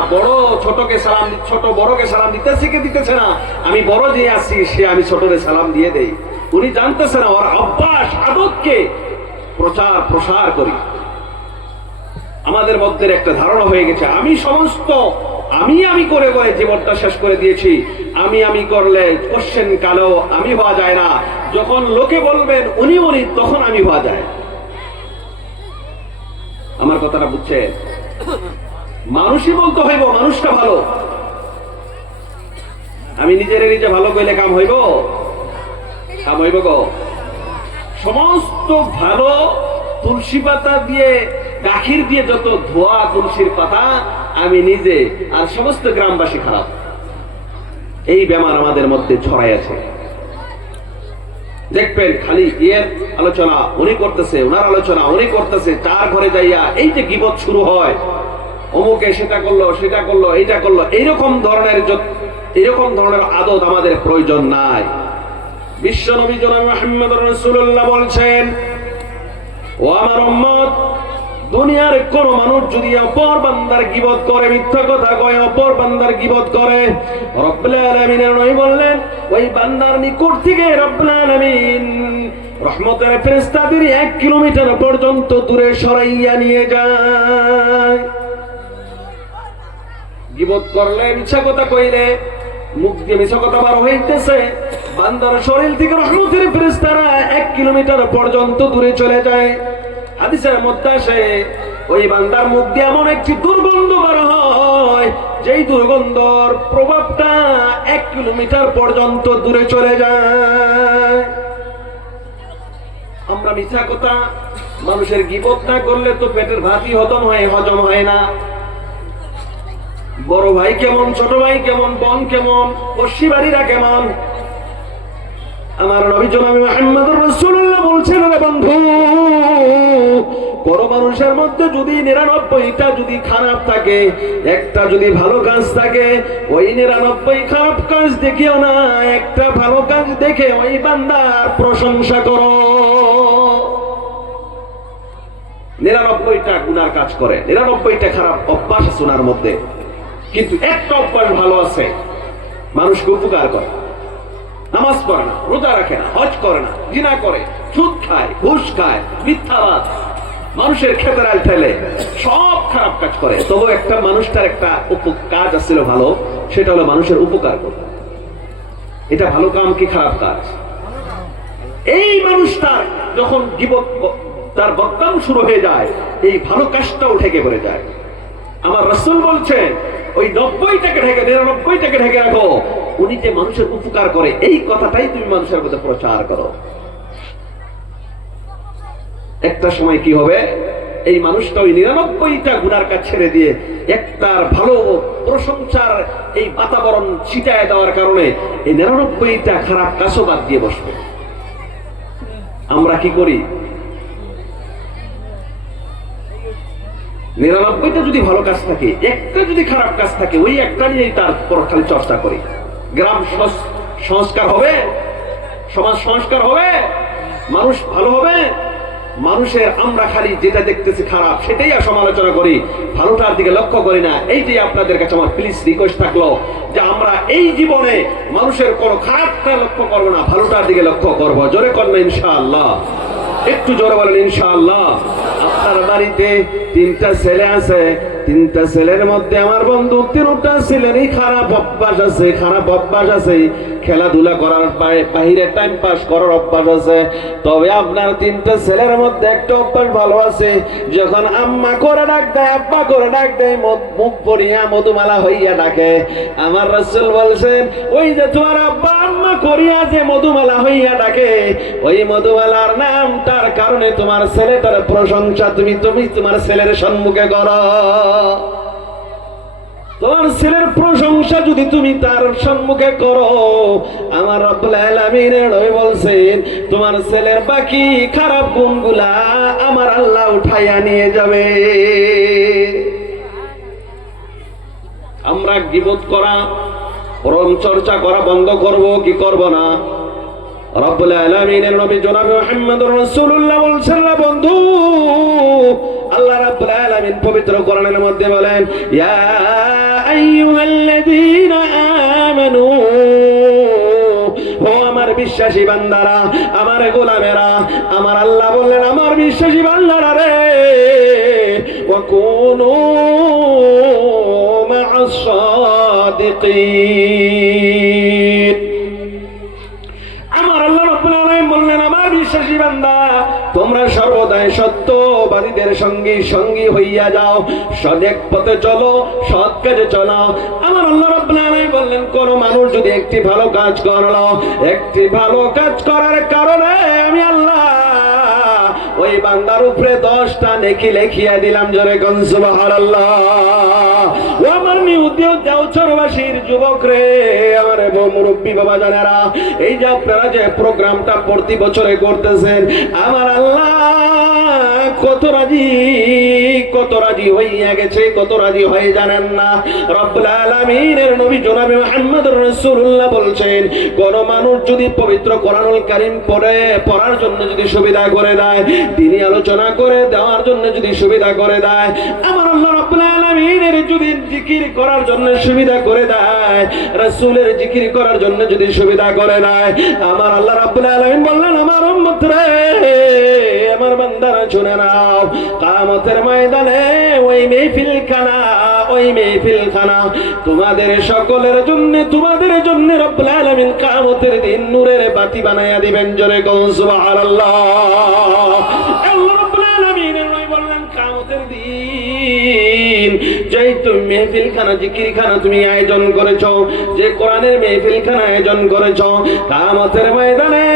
ছোট বড়কে সালাম দিতেছি কি দিতেছে না, আমি বড় যে আছি সে আমি ছোটরে সালাম দিয়ে দেই। উনি জানতেছে না ওর অভ্যাস আদতকে প্রসার করি। আমাদের মধ্যে একটা ধারণা হয়ে গেছে আমি করে জীবনটা শেষ করে দিয়েছি। আমি করলে কোশ্চেন কালো আমি হওয়া যায় না, যখন লোকে বলবেন উনি তখন আমি হওয়া যায়। আমার কথাটা বুঝছে? মানুষই বলতে হইব মানুষটা ভালো। আমি নিজে ভালো কইলে কাম হইব গো। সমস্ত ভালো তুলসী পাতা দিয়ে গাখির দিয়ে যত ধোয়া তুলসীর পাতা, আমি নিজে আর সমস্ত গ্রামবাসী খারাপ। এই বেমার আমাদের মধ্যে ছড়াই আছে। দেখবেন খালি এর আলোচনা উনি করতেছে, ওনার আলোচনা উনি করতেছে, তার ঘরে যাইয়া এই যে গীবত শুরু হয়, অমুকে সেটা করলো এইটা করলো, এইরকম ধরনের আদত আমাদের প্রয়োজন নাই। বিশ্ব নবী জনাব মুহাম্মদুর রাসূলুল্লাহ বলছেন, ও আমার উম্মত, দুনিয়ার কোন মানুষ যদি অপর বান্দার গীবত করে, মিথ্যা কথা কয়, অপর বান্দার গীবত করে, রব্বুল আলামিনের নবী বললেন ওই বান্দার নিকট থেকে রব্বুল আলামিন রহমতের ফেরেশতাদের 1 কিলোমিটার পর্যন্ত দূরে সরাইয়া নিয়ে যায়। গীবত করলে, মিথ্যা কথা কইলে, মুখ দিয়ে মিথ্যা কথা বার হইতেছে, বান্দার শরীর থেকে রহমতের ফেরেশতারা 1 কিলোমিটার পর্যন্ত দূরে চলে যায়। হাদিসের মধ্যে আসে ওই বান্দার মুখ দিয়ে এমন একটি দুর্গন্ধ বার হয়, যেই দুর্গন্ধর প্রভাবটা 1 কিলোমিটার পর্যন্ত দূরে চলে যায়। আমরা মিথ্যা কথা, মানুষের গীবত না করলে তো পেটের ভাতই হজম হয় না। বড় ভাই কেমন, ছোট ভাই কেমন, বোন কেমন, পড়শি বাড়িরা কেমন, আমার নবী জনাব মুহাম্মদুর রাসূলুল্লাহ বলছেন, রে বন্ধু, কোন মানুষের মধ্যে যদি 99টা যদি খারাপ থাকে, একটা যদি ভালো কাজ থাকে, ওই 99 খারাপ কাজ দেখিও না, একটা ভালো কাজ দেখে ওই বান্দার প্রশংসা করো। 99টা গুনার কাজ করে, 99টা খারাপ অভ্যাস আছে ওনার মধ্যে, কিন্তু একটা অভ্যাস ভালো আছে, মানুষকে উপকার করে। নামাজ পড়ে না, রোজা রাখে না, হজ করে না, জিনা করে, সুদ খায়, ঘুষ খায়, মিথ্যাবাদ, মানুষের ক্ষেতের আল ফেলে, সব খারাপ কাজ করে। তবে একটা মানুষটার একটা কাজ আছিল ভালো, সেটা হলো মানুষের উপকার করা। এটা ভালো কাম কি খারাপ কাজ? এই মানুষটা যখন গীবত, তার বদনাম শুরু হয়ে যায়, এই ভালো কাজটাও ঠেকে পড়ে যায়। আমার রাসূল বলছেন ওই 90টাকে ঢেকে, 99টাকে ঢেকে রাখো। উনি যে মানুষের উপকার করে, এই কথাটাই তুমি মানুষের মধ্যে প্রচার করো। একটা সময় কি হবে, এই মানুষটা ওই 99টা গুনার কাজ ছেড়ে দিয়ে একটার ভালো প্রশংসার এই বাতাবরণ ছিটায় দেওয়ার কারণে এই 99টা খারাপ কাজও বাদ দিয়ে বসবে। আমরা কি করি, 99টা যদি ভালো কাজ থাকে, একটা যদি খারাপ কাজ থাকে, ওই একটা নিয়েই তার খালি চর্চা করি। গ্রাম সংস্কার হবে, সমাজ সংস্কার হবে, মানুষ ভালো হবে। মানুষের আমরা খালি যেটা দেখতেছি খারাপ সেটাই সমালোচনা করি, ভালোটার দিকে লক্ষ্য করি না। এইটাই আপনাদের কাছে আমার প্লিজ রিকোয়েস্ট থাকলো যে আমরা এই জীবনে মানুষের কোনো খারাপটা লক্ষ্য করবো না, ভালোটার দিকে লক্ষ্য করবো। জোরে করবেন ইনশাআল্লাহ, একটু জোরে বলেন ইনশাআল্লাহ। আপনার বাড়িতে 3টা ছেলে আছে, 3টা ছেলের মধ্যে আমার বন্ধু 3টা ছেলেরই খারাপ অভ্যাস আছে, খেলাধুলা করার বাইরে টাইম পাস করার অভ্যাস আছে। তবে আপনার 3টা ছেলের মধ্যে একটা অভ্যাস ভালো আছে, যখন আম্মা করে ডাক দেয়, আব্বা করে ডাক দেয়, মুখ পড়িয়া মধুমালা হইয়া ডাকে। আমার রাসূল বলছেন ওই যে তোমার আব্বা আম্মা করিয়া যে মধুমালা হইয়া ডাকে, ওই মধুমালার নামটার কারণে তোমার ছেলেটার প্রশংসা তুমি তোমার ছেলের সম্মুখে করো। তোমার ছেলের প্রশংসা যদি তুমি তার সম্মুখে করো, আমার রব্বুল আলামিনের নবী বলছেন তোমার ছেলের বাকি খারাপ গুণগুলা আমার আল্লাহ উঠাইয়া নিয়ে যাবে। আমরা গীবত করা, পরম চর্চা করা বন্ধ করব কি করব না? রব্বুল আলামিনের নবী জনাব মুহাম্মদুর রাসূলুল্লাহ বলছেন না বন্ধু, আল্লাহ রাব্বুল আলামিন পবিত্র কোরআনের মধ্যে বলেন, ইয়া আইয়ুহাল্লাযীনা আমানু, ও আমার বিশ্বাসী বান্দারা, আমার গোলামেরা, আমার আল্লাহ বললেন আমার বিশ্বাসী বান্দারা রে, ওয়া কুনু মা'আস সাদিকিন। আমার আল্লাহ রাব্বুল আলামিন বললেন আমার বিশ্বাসী বান্দা, তোমরা সর্বদাই সত্যবাদীদের সঙ্গী হইয়া যাও, সৎ পথে চলো, সৎ কাজে চলো। আমার আল্লাহ রাব্বুল আলামিন বললেন কোন মানুষ যদি একটি ভালো কাজ করলো, একটি ভালো কাজ করার কারণে আমি আল্লাহ ওই বান্দার উপরে 10টা নেকি লিখিয়া দিলাম। জোরে কোন সুবহানাল্লাহ। ও আমার নিউদিও দেওচরবাসীর যুবক রে, আমার মুরব্বী বাবা জানেরা, এই যে আপনারা যে প্রোগ্রামটা প্রতি বছরে করতেছেন, আমার আল্লাহ কত রাজি হইয়া গেছে, কত রাজি হয়ে জানেন না। রব্বুল আলামিনের নবী জনাবে মুহাম্মদুর রাসূলুল্লাহ বলছেন, কোন মানুষ যদি পবিত্র কোরআনুল কারীম পড়ার জন্য যদি সুবিধা করে দেয়, তিনি আলোচনা করে দেওয়ার জন্য যদি সুবিধা করে দেয়, আমার আল্লাহ রাব্বুল আলামিনের যদি জিকির করার জন্য সুবিধা করে দেয়, রাসূলের জিকির করার জন্য যদি সুবিধা করে দেয়, আমার আল্লাহ রাব্বুল আলামিন বললেন আমার উম্মত রে, আমার বান্দারা শুনে নাও, কিয়ামতের ময়দানে ওই মেহফিলখানা তোমাদের সকলের জন্য রব্বুল আলামিন কিয়ামতের দিন নূরের বাতি বানায়া দিবেন। জোরে কোন সুবহানাল্লাহ। আল্লাহ রাব্বুল আলামিন বললেন কিয়ামতের দিন যেই তুমি মেহফিলখানা, জিকিরখানা তুমি আয়োজন করেছো, যে কোরআনের মেহফিলখানা আয়োজন করেছো, কিয়ামতের ময়দানে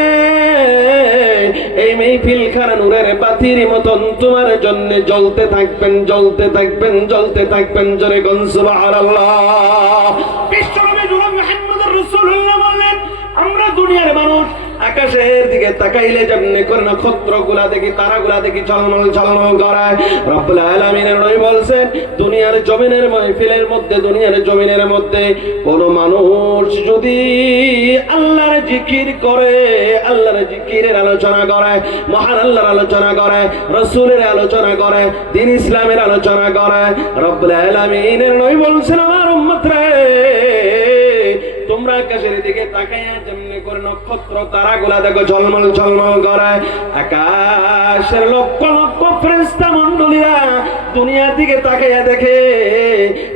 এই মেহফিলখানা নূরের বাতির মতন তোমার জন্য জ্বলতে থাকবেন। জোরে কোন সুবহানাল্লাহ। বিশ্বনবী জনাব মুহাম্মদুর রাসূলুল্লাহ বলেন, আমরা দুনিয়ার মানুষ আকাশের দিকে তাকাইলে যেমনি করে নক্ষত্রগুলা দেখি, তারাগুলা দেখি ঝলমল করায়, রব্বুল আলামিনের নবী বলছেন দুনিয়ার জমিনের মাহফিলের মধ্যে, দুনিয়ার জমিনের মধ্যে কোন মানুষ যদি আল্লাহর জিকির করে, আল্লাহর জিকিরের আলোচনা করে, মহান আল্লাহর আলোচনা করে, রাসূলের আলোচনা করে, দ্বীন ইসলামের আলোচনা করে, রব্বুল আলামিনের নবী বলছেন আমার উম্মত রে, তোমরা আকাশের দিকে তাকাইয়া যেমনি করে নক্ষত্র তারাগুলা দেখো ঝলমল করে, আকাশের লক্ষ লক্ষ ফেরেশতা মণ্ডলীরা দুনিয়ার দিকে তাকাইয়া দেখে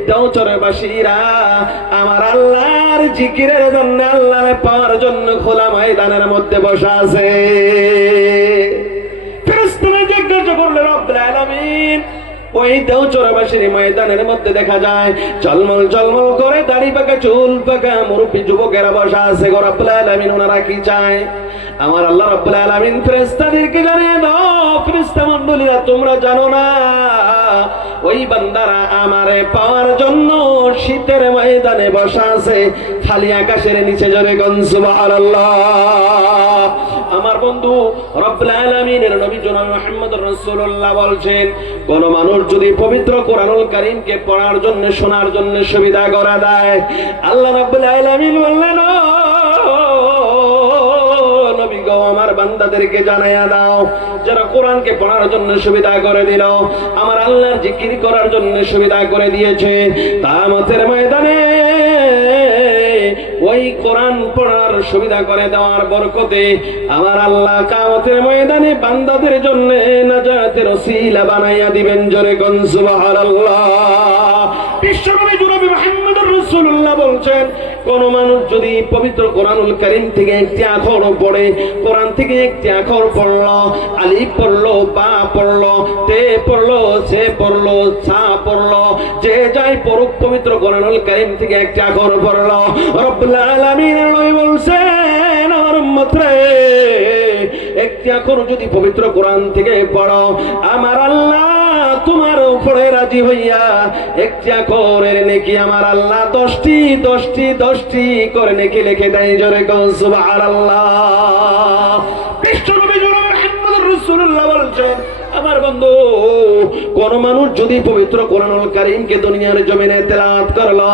দেওচরবাসীরা আমার আল্লাহর জিকিরের জন্য, আল্লাহর পাওয়ার জন্য খোলা ময়দানের মধ্যে বসা আছে। ফেরেশতারা জিজ্ঞাসা করলে রব্বুল আলামিন, ওই দেওচরবাসীর ময়দানের মধ্যে দেখা যায় ঝলমল করে দাড়ি পাকা চুল পাকা মুরব্বী যুবকেরা বসা আছে। রব্বুল আলামিন ওনারা কি চায়? আমার আল্লাহ রব্বুল আলামিন ফেরেশতাদেরকে জানিয়ে দাও, ফেরেশতা মণ্ডলীরা তোমরা জানো না ওই বান্দারা আমারে পাওয়ার জন্য শীতের ময়দানে বসা আছে খালি আকাশের নিচে। জোরে কোন সুবহানাল্লাহ। আমার বন্ধু রব্বুল আলামিনের নবী জনাব মুহাম্মদুর রাসূলুল্লাহ বলছেন, কোন মানুষ যদি পবিত্র কোরআনুল কারীমকে পড়ার জন্য, শোনার জন্য সুবিধা করে দেয়, আল্লাহ রাব্বুল আলামিন বললেন নবী গো আমার বান্দাদেরকে জানাইয়া দাও, যারা কোরআনকে পড়ার জন্য সুবিধা করে দিল, আমার আল্লাহর জিকির করার জন্য সুবিধা করে দিয়েছে, কিয়ামতের ময়দানে ওই কোরআন পড়ার সুবিধা করে দেওয়ার বরকতে আমার আল্লাহ কিয়ামতের ময়দানে বান্দাদের জন্য নাজাতের ওসিলা বানাইয়া দিবেন। জোরে কোন সুবহানাল্লাহ। বিশ্বনবী জনাব মুহাম্মদুর রাসূলুল্লাহ বলছেন, কোন মানুষ যদি পবিত্র কোরআনুল কারীম থেকে একটি অক্ষর পড়ে, কোরআন থেকে একটি অক্ষর পড়লো, আলিফ পড়লো, বা পড়লো, তে পড়লো, সে পড়লো, সা পড়লো, যে যাই পড়ুক পবিত্র কোরআনুল কারীম থেকে একটি অক্ষর পড়লো, রব্বুল আলামিন বলছেন আমার উম্মত রে, একটি অক্ষর যদি পবিত্র কোরআন থেকে পড়ো, আমার আল্লাহ তোমার উপরে রাজি হইয়া একটি অক্ষরের নেকি আমার আল্লাহ 10টি করে নেকি লিখে দেয়। জোরে কোন সুবহানাল্লাহ। বিশ্বনবী জনাব মুহাম্মদুর রাসূলুল্লাহ বলছেন, আমার বন্ধু কোন মানুষ যদি পবিত্র কোরআনুল কারীমকে দুনিয়ার জমিনে তেলাওয়াত করলো,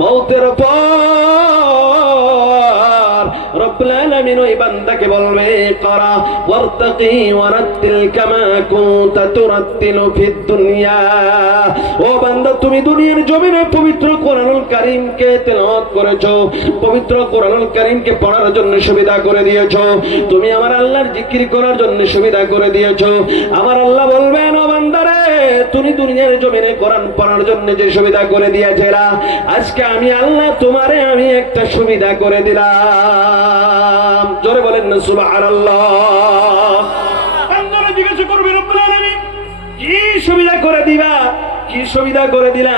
মওতের পর রব্বুল আলামিন ওই বান্দাকে বলবে করা ওয়ারতাকি ওয়ারাত্তিল কামা কুনতা তুরাত্তিলু ফিদ দুনিয়া। ও বান্দা, তুমি দুনিয়ার জমিনে পবিত্র কোরআনুল কারীমকে তেলাওয়াত করেছো, পবিত্র কোরআনুল কারীমকে পড়ার জন্য সুবিধা করে দিয়েছো, তুমি আমার আল্লাহর জিকির করার জন্য সুবিধা করে দিয়েছো। আমার আল্লাহ বলবেন, ও বান্দারে, তুমি দুনিয়ার জমিনে কোরআন পড়ার জন্য যে সুবিধা করে দিয়েছিলা, আজকে আমি আল্লাহ তোমারে আমি একটা সুবিধা করে দিলাম। জোরে বলেন না সুবহানাল্লাহ। বান্দারা জিজ্ঞাসা করবে, রব্বুল আলামিন কি সুবিধা করে দিবা, কি সুবিধা করে দিলা?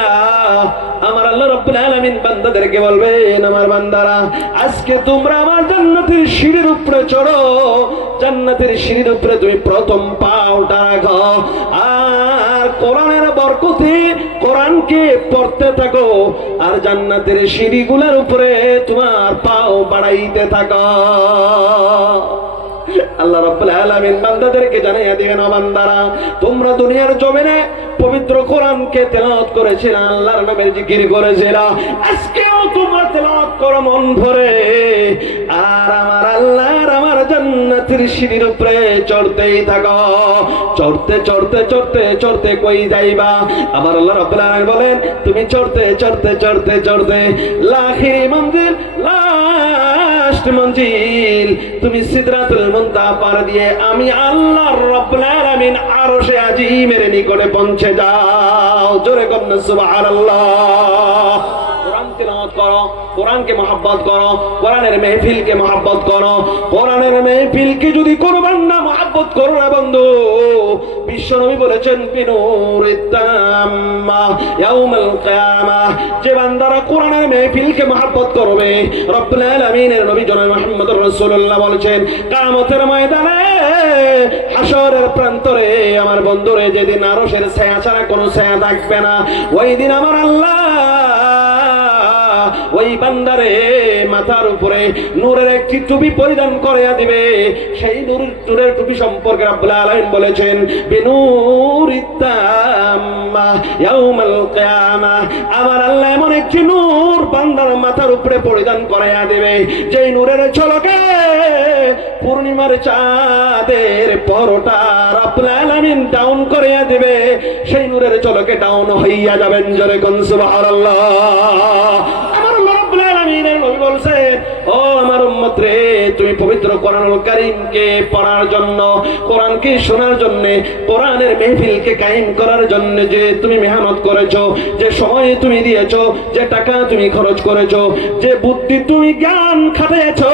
আমার আল্লাহ রব্বুল আলামিন বান্দাদেরকে বলবেন, আমার বান্দারা, আজকে তোমরা আমার জান্নাতের সিঁড়ির উপরে চড়ো, জান্নাতের সিঁড়ির উপরে তুমি প্রথম পাওটা রাখো, আর কোরআনের বরকতে কোরআনকে পড়তে থাকো, আর জান্নাতের সিঁড়িগুলোর উপরে তোমার পাও বাড়াইতে থাকো। আল্লাহ রাব্বুল আলামিন বান্দাদেরকে জানিয়ে দিবেন, ও বান্দারা, তোমরা দুনিয়ার জমিনে পবিত্র কোরআনকে তেলাওয়াত করেছিলা, আল্লাহর নামের জিকির করেছিলা, আজকেও তোমরা তেলাওয়াত করো মন ভরে, আর আমার আল্লাহর আমার জান্নাতের সিঁড়ির উপরে চড়তেই থাকো। চড়তে চড়তে চড়তে চড়তে কই যাইবা? আমার আল্লাহ রাব্বুল আলামিন বলেন, তুমি চড়তে চড়তে চড়তে চড়তে লাখিরি মঞ্জিল, লাস্ট মঞ্জিল, তুমি সিদরাতুল মুনতাহা পার দিয়ে আমি আল্লাহ রাব্বুল আলামিন আরশে আজিমের নিকটে পৌঁছে যাও। জোরে বলেন সুবহানাল্লাহ। কোরআন তেলাওয়াত করো, কোরআনকে মহব্বত করো, কোরআনের মেহফিলকে মহব্বত করো। কোরআনের মেহফিলকে যদি কোনো বান্দা মহব্বত করো না বন্ধু, বিশ্বনবী বলেছেন বিনুরিত তাম্মা ইয়াউমাল কিয়ামাহ, যে বান্দারা কোরআনের মেহফিলকে মহব্বত করবে, রব্বুল আলামিনের নবী জনাব মুহাম্মদুর রাসূলুল্লাহ বলেছেন, কিয়ামতের ময়দানে হাশরের প্রান্তরে আমার বন্ধুরে যেদিন আরশের ছায়া ছাড়া কোনো ছায়া থাকবে না, ওই দিন আমার আল্লাহ ওই বান্দারে মাথার উপরে নূরের একটি টুপি পরিধান করিয়া দিবে। সেই নূরের টুপি সম্পর্কে রব্বুল আলামিন বলেছেন, বিনুরিত তাম্মা ইয়াউমাল কিয়ামাহ, আমার আল্লাহ এমন একটি নূর বান্দার মাথার উপরে পরিধান করিয়া দিবে, যেই নূরের ঝলকে পূর্ণিমার চাঁদের পরোটা রব্বুল আলামিন ডাউন করিয়া দিবে, সেই নূরের ঝলকে ডাউন হইয়া যাবেন। জোরে কোন সুবহানাল্লাহ। নবী বলছেন, ও আমার উম্মত রে, তুমি পবিত্র কোরআনুল কারীমকে পড়ার জন্য, কোরআনকে শোনার জন্য, কোরআনের মেহফিলকে কায়েম করার জন্য যে তুমি মেহনত করেছো, যে সময় তুমি দিয়েছো, যে টাকা তুমি খরচ করেছো, যে বুদ্ধি তুমি জ্ঞান খাটিয়েছো,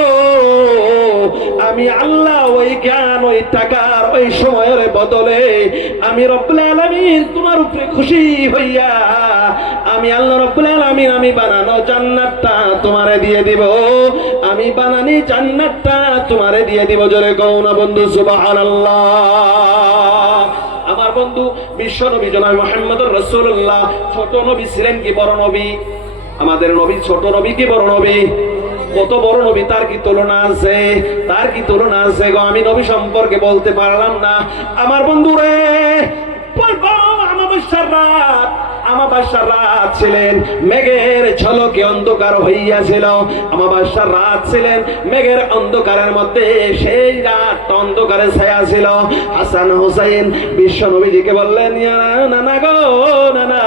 আমি আল্লাহ ওই জ্ঞান, ওই টাকার, ওই সময়ের বদলে আমি রব্বুল আলামিন তোমার উপরে খুশি হইয়া আমি আল্লাহ রব্বুল আলামিন আমি বানানো জান্নাতটা তোমারে দিয়ে দিব, আমি বানানি জান্নাতটা তোমারে দিয়ে দিব। জোরে কও না বন্ধু সুবহানাল্লাহ। আমার বন্ধু বিশ্ব নবী জনাব মুহাম্মদুর রাসূলুল্লাহ ছোট নবী ছিলেন কি বড় নবী? আমাদের নবী ছোট নবী কি বড় নবী? কত বড় নবী, তার কি তুলনা আছে? তার কি তুলনা আছে গো? আমি নবী সম্পর্কে বলতে পারলাম না। আমার বন্ধু রে, আমাবাসার রাত ছিলেন, মেঘের ঝলকে অন্ধকার হইয়াছিল। আমাবাসার রাত ছিলেন, মেঘের অন্ধকারের মধ্যে সেই রাত অন্ধকারে ছায়া ছিল। হাসান হুসাইন বিশ্ব নবীজিকে বললেন, নানা গো নানা,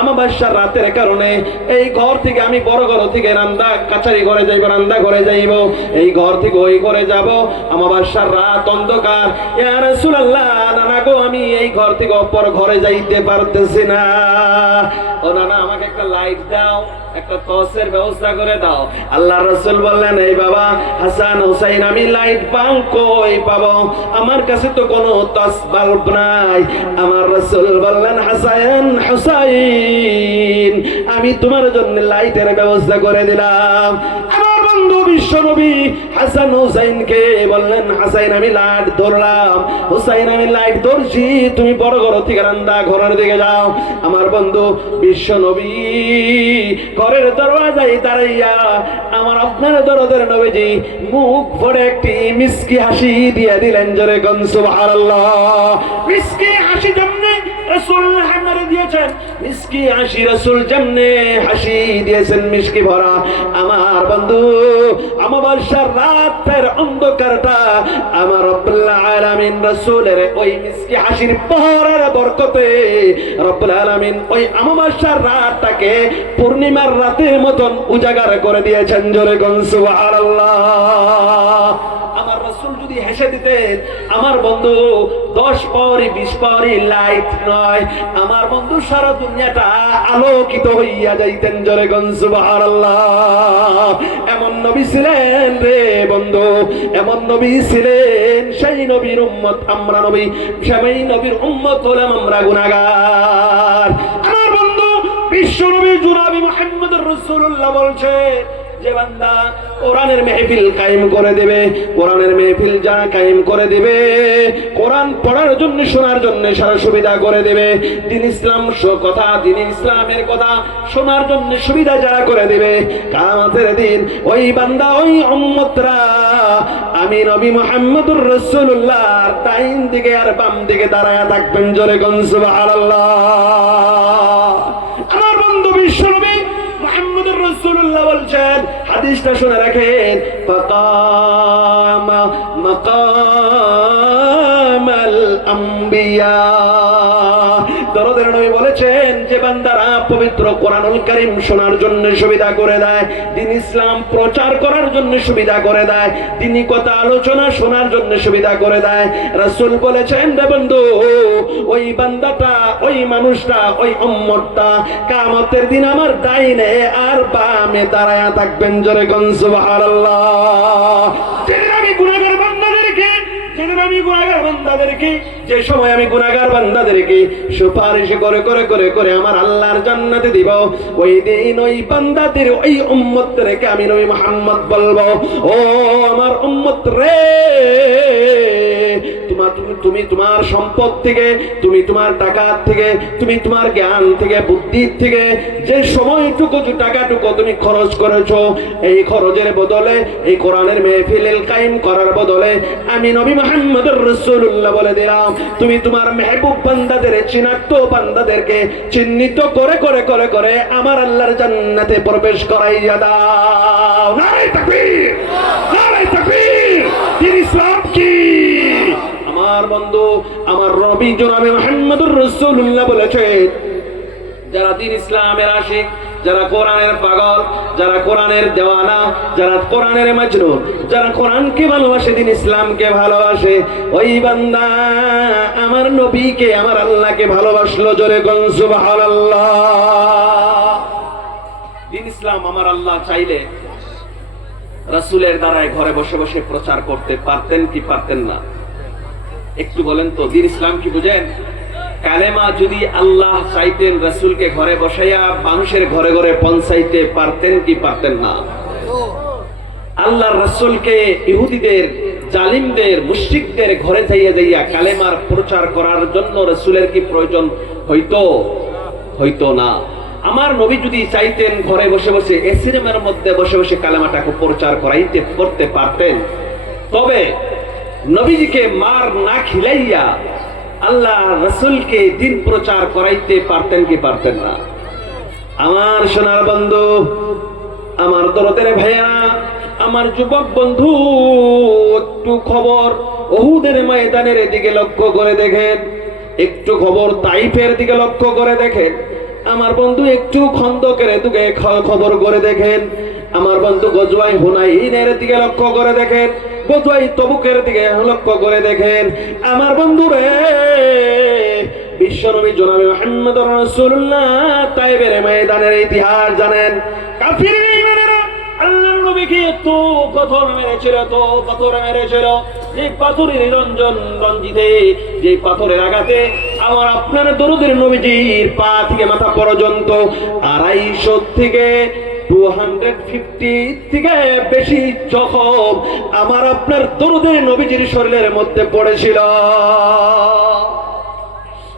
আমাবাসার রাতের কারণে এই ঘর থেকে আমি বড় ঘর থেকে রান্দা কাছারি ঘরে যাইব, রান্দা ঘরে যাইব, এই ঘর থেকে ওই ঘরে যাব, আমাবাসার রাত অন্ধকার। ইয়া রাসূলুল্লাহ, নানা গো, আমি এই ঘর থেকে অপর ঘরে যাইতে পারতেছি না। ও নানা, আমাকে একটা লাইট দাও, একটা টর্চের ব্যবস্থা করে দাও। আল্লাহ রাসূল বললেন, এই বাবা হাসান হুসাইন, আমি লাইট পাও কই পাবো? আমার কাছে তো কোনো টর্চ বাল্ব নাই। আমার রাসূল বললেন, হাসান হুসাইন, আমি তোমার জন্য লাইটের ব্যবস্থা করে দিলাম। আমার বন্ধু বিশ্ব নবী হাসান হুসাইনকে বললেন, হাসাইন আমি লাইট ধরলাম, হুসাইন আমি লাইট ধরছি, তুমি বড় ঘর থেকে রান্দা ঘরের দিকে যাও। আমার বন্ধু বিশ্ব নবী ঘরের দরওয়াজায় দাঁড়াইয়া আমার আপনার দরদের নবীজি মুখ ভরে একটি মিষ্টি হাসি দিয়ে দিলেন। জোরে কোন সুবহানাল্লাহ। মিষ্টি হাসি জন্য রাসূল হানারে দিয়েছেন মিষ্টি হাসি, রাসূল যেমনে হাসি দিয়েছেন মিষ্টি ভরা। আমার বন্ধু অমাবস্যার রাতের অন্ধকারটা আমার রব্বুল আলামিন রাসূলের ওই মিষ্টি হাসির পহরের বরকতে রব্বুল আলামিন ওই অমাবস্যার রাতটাকে পূর্ণিমার রাতের মতন উজাগার করে দিয়েছেন। জোরে কোন সুবহানাল্লাহ। আমার রাসূল যদি হেসে দিতেন আমার বন্ধু 10 পাওয়ারি 20 পাওয়ারি লাইট নয়, আমার বন্ধু সারা দুনিয়াটা আলোকিত হইয়া যাইতেন। জোরে কোন সুবহানাল্লাহ। এমন নবী ছিলেন রে বন্ধু, এমন নবী ছিলেন। সেই নবীর উম্মত আমরা নবী, সেই নবীর উম্মত হলাম আমরা গুনাহগার। আমার বন্ধু বিশ্ব নবী জনাবি মুহাম্মদুর রাসূলুল্লাহ বলছে যে বান্দা কোরআনের মেহফিল কায়েম করে দেবে, কোরআনের মেহফিল যা কায়েম করে দেবে, কোরআন পড়ার জন্য শোনার জন্য সারা সুবিধা করে দেবে, দিন ইসলাম কথা দিন ইসলামের কথা শোনার জন্য সুবিধা যারা করে দেবে, কিয়ামতের দিন ওই বান্দা ওই উম্মতরা আমি নবী মুহাম্মদুর রাসূলুল্লাহর ডাইন দিকে আর বাম দিকে দাঁড়ায়া থাকবেন। জোরে কোন সুবহানাল্লাহ। আমার বন্ধু বিশ্বনবী মুহাম্মদুর রাসূলুল্লাহ বলছেন, হাদিসটা শুনে রাখেন, ফাকামা মাকামাল আম্বিয়া। দরদের নবী বলেছেন যে বান্দারা পবিত্র কোরআনুল কারীম শোনার জন্য সুবিধা করে দেয়, দিন ইসলাম প্রচার করার জন্য সুবিধা করে দেয়, দিনী কথা আলোচনা শোনার জন্য সুবিধা করে দেয়। রাসূল বলেছেন রে বন্ধু ওই বান্দাটা ওই মানুষটা ওই উম্মতটা কিয়ামতের দিন আমার ডাইনে আর বামে দাঁড়ায়া থাকবেন। জোরে কোন সুবহানাল্লাহ। আমি গুনাহগার বান্দাদেরকে যে সময় আমি গুনাহগার বান্দাদেরকে সুপারিশ করে করে করে করে আমার আল্লাহর জান্নাতে দিব, ওই দিন ওই বান্দাদের ওই উম্মতদেরকে আমি নবী মুহাম্মদ বলবো, ও আমার উম্মত রে, তুমি তোমার সম্পদ থেকে, তুমি তোমার টাকা থেকে, তুমি তোমার জ্ঞান থেকে, বুদ্ধি থেকে যে সময়টুকু টাকাটুকু তুমি খরচ করেছো, এই খরচের বদলে এই কোরআনের মেহফিল কায়েম করার বদলে আমি নবী মুহাম্মদুর রাসূলুল্লাহ বলে দিলাম, তুমি তোমার মেহবুব বান্দাদের চিনাক্ত বান্দাদেরকে চিহ্নিত করে করে করে করে আমার আল্লাহর জান্নাতে প্রবেশ করাইয়া দাও। নারে তাকবীর, নারে তাকবীর। দিন ইসলাম কি? আমার বন্ধু আমার নবী জনাবে মুহাম্মদুর রাসূলুল্লাহ বলেছেন, যারা দিন ইসলামের আশিক, যারা কোরআনের পাগল, যারা কোরআনের দেওয়ানা, যারা কোরআনের মাজনুন, যারা কোরআনকে ভালোবাসে, দিন ইসলামকে ভালোবাসে, ওই বান্দা আমার নবীকে আমার আল্লাহকে ভালোবাসলো। জোরে কোন সুবহানাল্লাহ। দিন ইসলাম আমার আল্লাহ চাইলে রাসূলের দ্বারাই ঘরে বসে বসে প্রচার করতে পারতেন কি পারতেন না? একটু বলেন তো, দিন ইসলাম কি বুঝেন? কালেমা যদি আল্লাহ চাইতেন রাসূলকে ঘরে বসাইয়া মানুষের ঘরে ঘরে পৌঁছাইতে পারতেন কি পারতেন না? আল্লাহর রাসূলকে ইহুদিদের, জালিমদের, মুশরিকদের ঘরে যাইয়া যাইয়া কালেমার প্রচার করার জন্য রাসূলের কি প্রয়োজন হইতো? হইতো না। আমার নবী যদি চাইতেন ঘরে বসে বসে এসি রুমের মধ্যে বসে বসে কালেমাটাকে প্রচার করতে পারতেন, তবে নবীজিকে মার না খিলাইয়া আল্লাহ রাসূলকে দিন প্রচার করাইতে পারতেন কি পারতেন না? আমার সোনার বন্ধু, আমার দরদের ভাইয়া, আমার যুবক বন্ধু, একটু খবর উহুদের ময়দানের দিকে লক্ষ্য করে দেখেন, একটু খবর তাইফের দিকে লক্ষ্য করে দেখেন, আমার বন্ধু একটু খন্দকের দিকে খবর করে দেখেন, আমার বন্ধু গজওয়ায়ে হুনাইনের দিকে লক্ষ্য করে দেখেন, গজওয়ায়ে তবুকের দিকে লক্ষ্য করে দেখেন। আমার বন্ধু রে, বিশ্বনবী জনাবে মুহাম্মদুর রাসূলুল্লাহ তাইফের ময়দানের ইতিহাস জানেন। কাফির বেঈমানেরা আল্লাহর নবীকে এত পাথর মেরেছিল, এত পাথর মেরেছিল, এই পাথরের রঞ্জিতে, যে পাথরের আঘাতে আমার আপনার দরুদের নবীজির পা থেকে মাথা পর্যন্ত 250 থেকে 250 থেকে বেশি জখম আমার আপনার দরুদের নবীজির শরীরের মধ্যে পড়েছিল।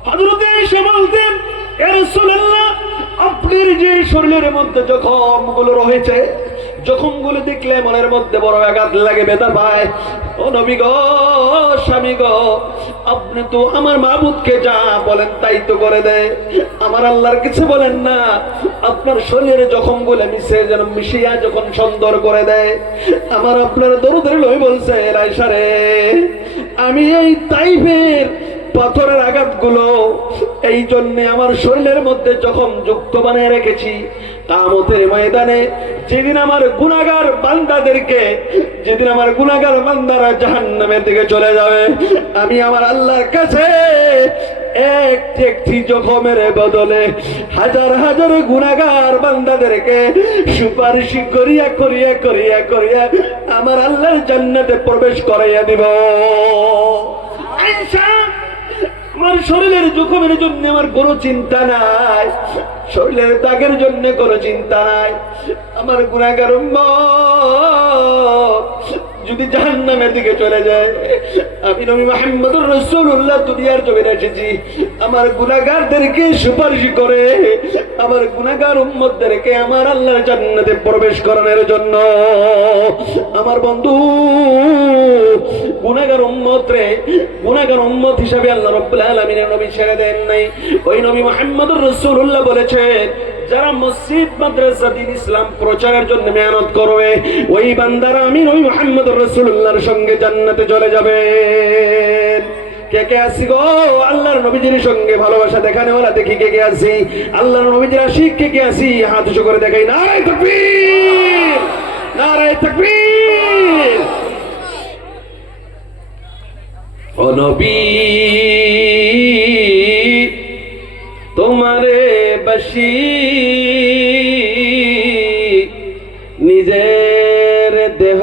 হযরত আয়েশা বলতেন, ইয়া রাসূলুল্লাহ, আপনার যে শরীরের মধ্যে জখমগুলো রয়েছে, জখমগুলো দেখলে মনের মধ্যে বড় আঘাত লাগে, ব্যথা পায়। ও নবী গো, স্বামী গো, আপনি তো আমার মাবুদকে যা বলেন তাই তো করে দেয়, আমার আল্লাহর কিছু বলেন না? আপনার শরীরে জখমগুলো মিশিয়া যখন সুন্দর করে দেয়, আমার আপনার দরুদের লই বলছে, আয়েশা রে, আমি এই তাইফের পাথরের আঘাতগুলো এই জন্য আমার শরীরের মধ্যে জখম যুক্ত বানিয়ে রেখেছি, কিয়ামতের ময়দানে যেদিন আমার গুনাহগার বান্দাদেরকে, যেদিন আমার গুনাহগার বান্দারা জাহান্নামের দিকে চলে যাবে, আমি আমার আল্লাহর কাছে একটি একটি জখমের বদলে হাজার হাজার গুনাহগার বান্দাদেরকে সুপারিশ করিয়া করিয়া করিয়া করিয়া আমার আল্লাহর জান্নাতে প্রবেশ করাইয়া দিব। আয়েশা, আমার শরীরের জখমের জন্য আমার কোনো চিন্তা নাই, শরীরের দাগের জন্য কোনো চিন্তা নাই। আমার গুনাহগার উম্মত যদি জাহান্নামের দিকে চলে যায়, আমি নবী মুহাম্মদুর রাসূলুল্লাহ দুনিয়ার জমিনে এসেছি আমার গুনাহগারদেরকে সুপারিশ করে আমার গুনাহগার উম্মতদেরকে আমার আল্লাহর জান্নাতে প্রবেশ করানোর জন্য। আমার বন্ধু, গুনাহগার উম্মত রে, গুনাহগার উম্মত হিসাবে আল্লাহ রাব্বুল আলামিনের নবী ছেড়ে দেন নাই। ওই নবী মুহাম্মদুর রাসূলুল্লাহ বলেছেন, যারা মসজিদ মাদ্রাসা দ্বীন ইসলাম প্রচারের জন্য মেহনত করবে, ওই বান্দারা আমি নবী মুহাম্মদুর রাসূলুল্লাহর সঙ্গে জান্নাতে চলে যাবেন। কে কে আসি গো আল্লাহর নবীজির সঙ্গে ভালোবাসা দেখানে ওরা? দেখি কে কে আসি আল্লাহর নবীজির আশিক, কে কে আসি হাত উঁচু করে দেখাই। নারায়ে তাকবীর, নারায়ে তাকবীর। ও নবী, তোমারে বাসি নিজের দেহ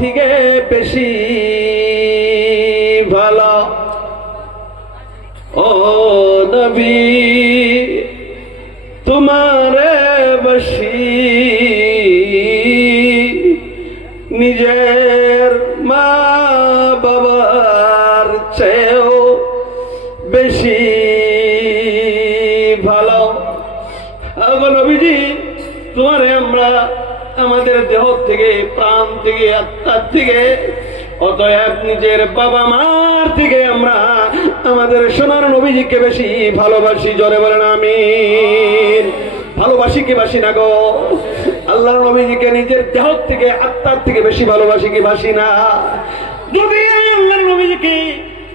থেকে বেশি ভালো। ও নবী, তোমারে বাসি নিজের মা বাবার চেয়েও বেশি ভালো। নবীজি, তোমারে আমরা আমাদের দেহ থেকে, প্রাণ থেকে, আত্মার থেকে, অতএব নিজের বাবা মার থেকে আমরা আমাদের সোনার নবীজিকে বেশি ভালোবাসি। জোরে বলেন আমিন। ভালোবাসি কি বাসি না গো? আল্লাহর নবীজিকে নিজের দেহ থেকে, আত্মার থেকে বেশি ভালোবাসি কি বাসি না? যদি আল্লাহর নবীজিকে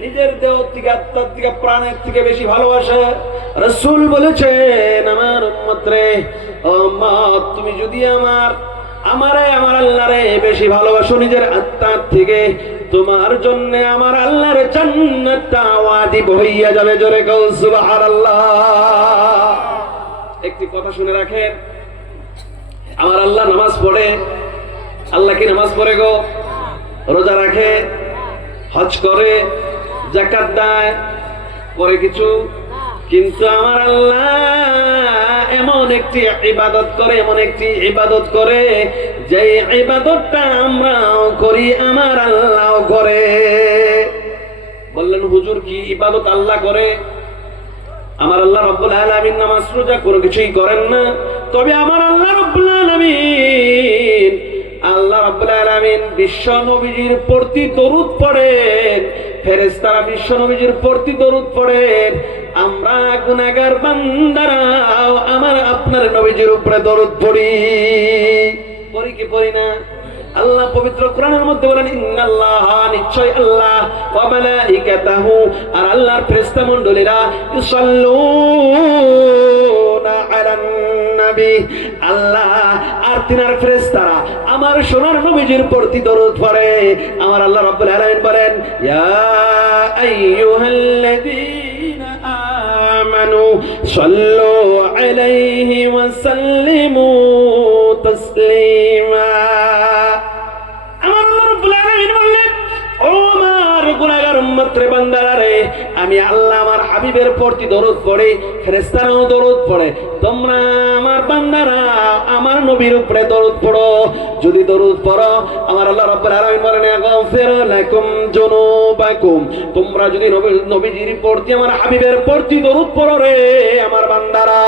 নিজের দেহ থেকে, আত্মার থেকে, প্রাণের থেকে বেশি ভালোবাসে, রাসূল বলেছেন, আমার উম্মত রে, উম্মত, তুমি যদি আমারে আমার আল্লাহরে বেশি ভালোবাসো নিজের আত্মার থেকে, তোমার জন্য আমার আল্লাহর জান্নাতটা ওয়াজিব হইয়া যাবে। জোরে কও সুবহানাল্লাহ। একটি কথা শুনে রাখেন, আমার আল্লাহ নামাজ পড়ে। আল্লাহ কি নামাজ পড়ে গো? রোজা রাখে, হজ করে, যাকাত দেয়, করে কিছু? কিন্তু আমার আল্লাহ এমন একটি ইবাদত করে, এমন একটি ইবাদত করে যে ইবাদতটা আমরাও করি, আমার আল্লাহও করে। বললেন হুজুর, কি ইবাদত আল্লাহ করে? আমার আল্লাহ রাব্বুল আলামিন নামাজ রোজা কোনো কিছুই করেন না, তবে আমার আল্লাহ রাব্বুল আলামিন, আল্লাহ রাব্বুল আলামিন বিশ্ব নবীজির প্রতি দরুদ পড়েন, ফেরেশতারা বিশ্ব নবীজির প্রতি দরুদ পড়েন। আমরা গুনাহগার বান্দারাও আমার আপনার নবীজির উপরে দরুদ পড়ি। পড়ি কি পড়ি না? আল্লাহ পবিত্র কোরআনের মধ্যে বলেন, ইন্নাল্লাহা, নিশ্চয় আল্লাহ, ওয়া মালাইকাতাহু, আর আল্লাহর ফেরেশতা মণ্ডলীরা, ইউসাল্লুনা আলান নবী, আল্লাহ আর তিনার ফেরেশতারা আমার সোনার নবীজির প্রতি দরুদ পড়ে। আমার আল্লাহ রাব্বুল আলামিন বলেন, ইয়া আইয়ুহাল্লাযীনা আমানু সাল্লু আলাইহি ওয়া সাল্লিমু তাসলিমা। আমার আল্লাহ রাব্বুল আলামিন বললেন, ও আমার গুনাহগার উম্মত রে, বান্দারা রে, আমি আল্লাহ আমার হাবিবের প্রতি দরুদ পড়ে, ফেরেশতারাও দরুদ পড়ে, তোমরা আমার বান্দারা আমার নবীর উপরে দরুদ পড়ো। যদি দরুদ পড়ো আমার আল্লাহ রাব্বুল আলামিন বলেন আগাফির লাকুম যুনুবাকুম, তোমরা যদি নবীজির প্রতি আমার হাবিবের প্রতি দরুদ পড়ো রে আমার বান্দারা,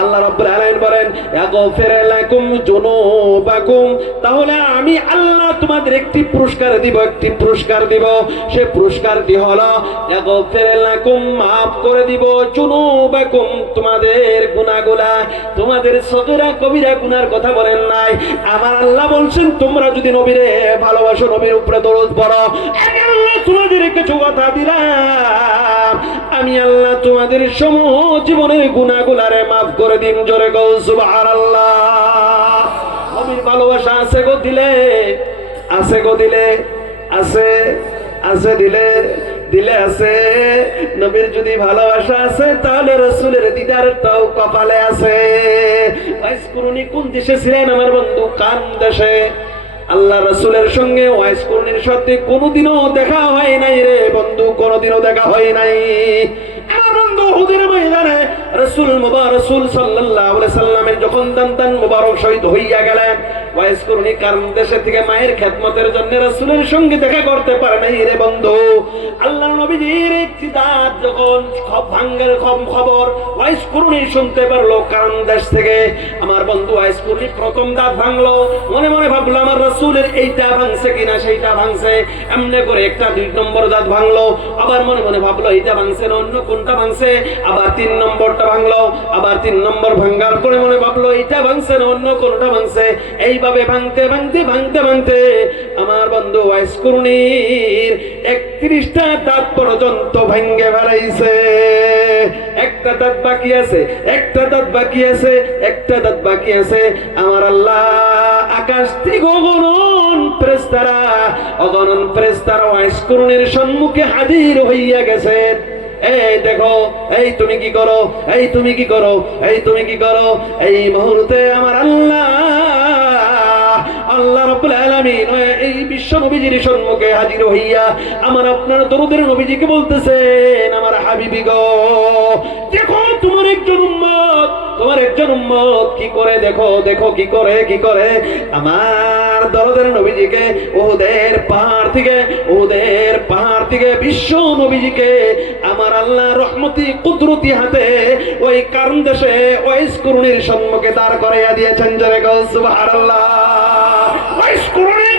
আল্লাহ রাব্বুল আলামিন বলেন আগাফির লাকুম যুনুবাকুম, তাহলে আমি আল্লাহ তোমাদের একটি পুরস্কার দিব, একটি পুরস্কার দিব। সে পুরস্কারটি হলো আগাফির লাকুম, মাফ করে দিব, যুনুবাকুম, তোমাদের গুনাহগুলা, তোমাদের সগীরা কবিরা গুনার কথা বলেন নাই। আমার আল্লাহ বলছেন তোমরা যদি নবীরে ভালোবাসো, নবীর উপরে দরুদ পড়ো, আমি আল্লাহ তোমাদের কিছু কথা দিলাম, আমি আল্লাহ তোমাদের সমূহ জীবনের গুনাহগুলারে মাফ করে দিন। জোরে গো সুবহানাল্লাহ। নবীর ভালোবাসা আছে গো দিলে, আছে গো দিলে, আছে, আছে দিলে, দিলে আছে। নবীর যদি ভালোবাসা আছে তাহলে রাসূলের দিদারটাও কপালে আছে। ওয়াইস করুনি কোন দেশে ছিলেন আমার বন্ধু? কান দেশে। আল্লাহ রাসূলের সঙ্গে ওয়াইস করুনির সাথে কোনোদিনও দেখা হয় নাই রে বন্ধু, কোনোদিনও দেখা হয় নাই। আমার বন্ধু হুদের ময়দানে রাসূল মুবারক রাসূল সাল্লাল্লাহু আলাইহি সাল্লামের যখন দান মুবারক শহীদ হইয়া গেলেন, ওয়াইস করুনি কারণ দেশে থেকে মায়ের খেদমতের জন্য রাসূলের সঙ্গে দেখা করতে পারে নাই রে বন্ধু। আল্লাহর নবীজির একটি দাঁত যখন ভাঙ্গের খবর ওয়াইস করুনি শুনতে পারলো কারণ দেশ থেকে, আমার বন্ধু ওয়াইস করুনি প্রথম দাঁত ভাঙলো, মনে মনে ভাবলো আমার রাসূলের এইটা ভাঙছে কিনা সেইটা ভাঙছে, এমনি করে একটা 2 নম্বর দাঁত ভাঙলো, আবার মনে মনে ভাবলো এইটা ভাঙছে না অন্য কোনটা ভাঙছে, আবার 3 নম্বরটা ভাঙলো, আবার 3 নম্বর ভাঙার পরে মনে ভাবলো এইটা ভাঙছে না অন্য কোনটা ভাঙছে। এইভাবে ভাঙতে ভাঙতে ভাঙতে ভাঙতে আমার বন্ধু ওয়াইস করুনির 31টা দাঁত পর্যন্ত ভেঙে ফেলাইছে। একটা দাঁত বাকি আছে, একটা দাঁত বাকি আছে, একটা দাঁত বাকি আছে। আমার আল্লাহ আকাশ থেকে অগণন ফেরেশতারা, অগণন ফেরেশতারা ওয়াইস করুনির সম্মুখে হাজির হইয়া গেছেন। এই দেখো, এই তুমি কি করো, এই তুমি কি করো, এই তুমি কি করো। এই মুহূর্তে আমার আল্লাহ, আল্লাহ রাব্বুল আলামিন এই বিশ্ব নবীজির সম্মুখে হাজির হইয়া আমার আপনার দরুদের নবীজিকে বলতেছেন আমার হাবিবি গো, দেখো তোমার একজন উম্মত, তোমার একজন উম্মত কি করে, দেখো দেখো কি করে, কি করে। আমার দরদের নবীজিকে ওদের পাহাড় থেকে, ওদের পাহাড় থেকে বিশ্ব নবীজিকে আমার আল্লাহ রহমতি কুদরতি হাতে ওই কারণ দেশে ওয়াইস করুনির সম্মুখে দাঁড় করাইয়া দিয়েছেন। জোরে গো সুবহানাল্লাহ। ওয়াইস করুনি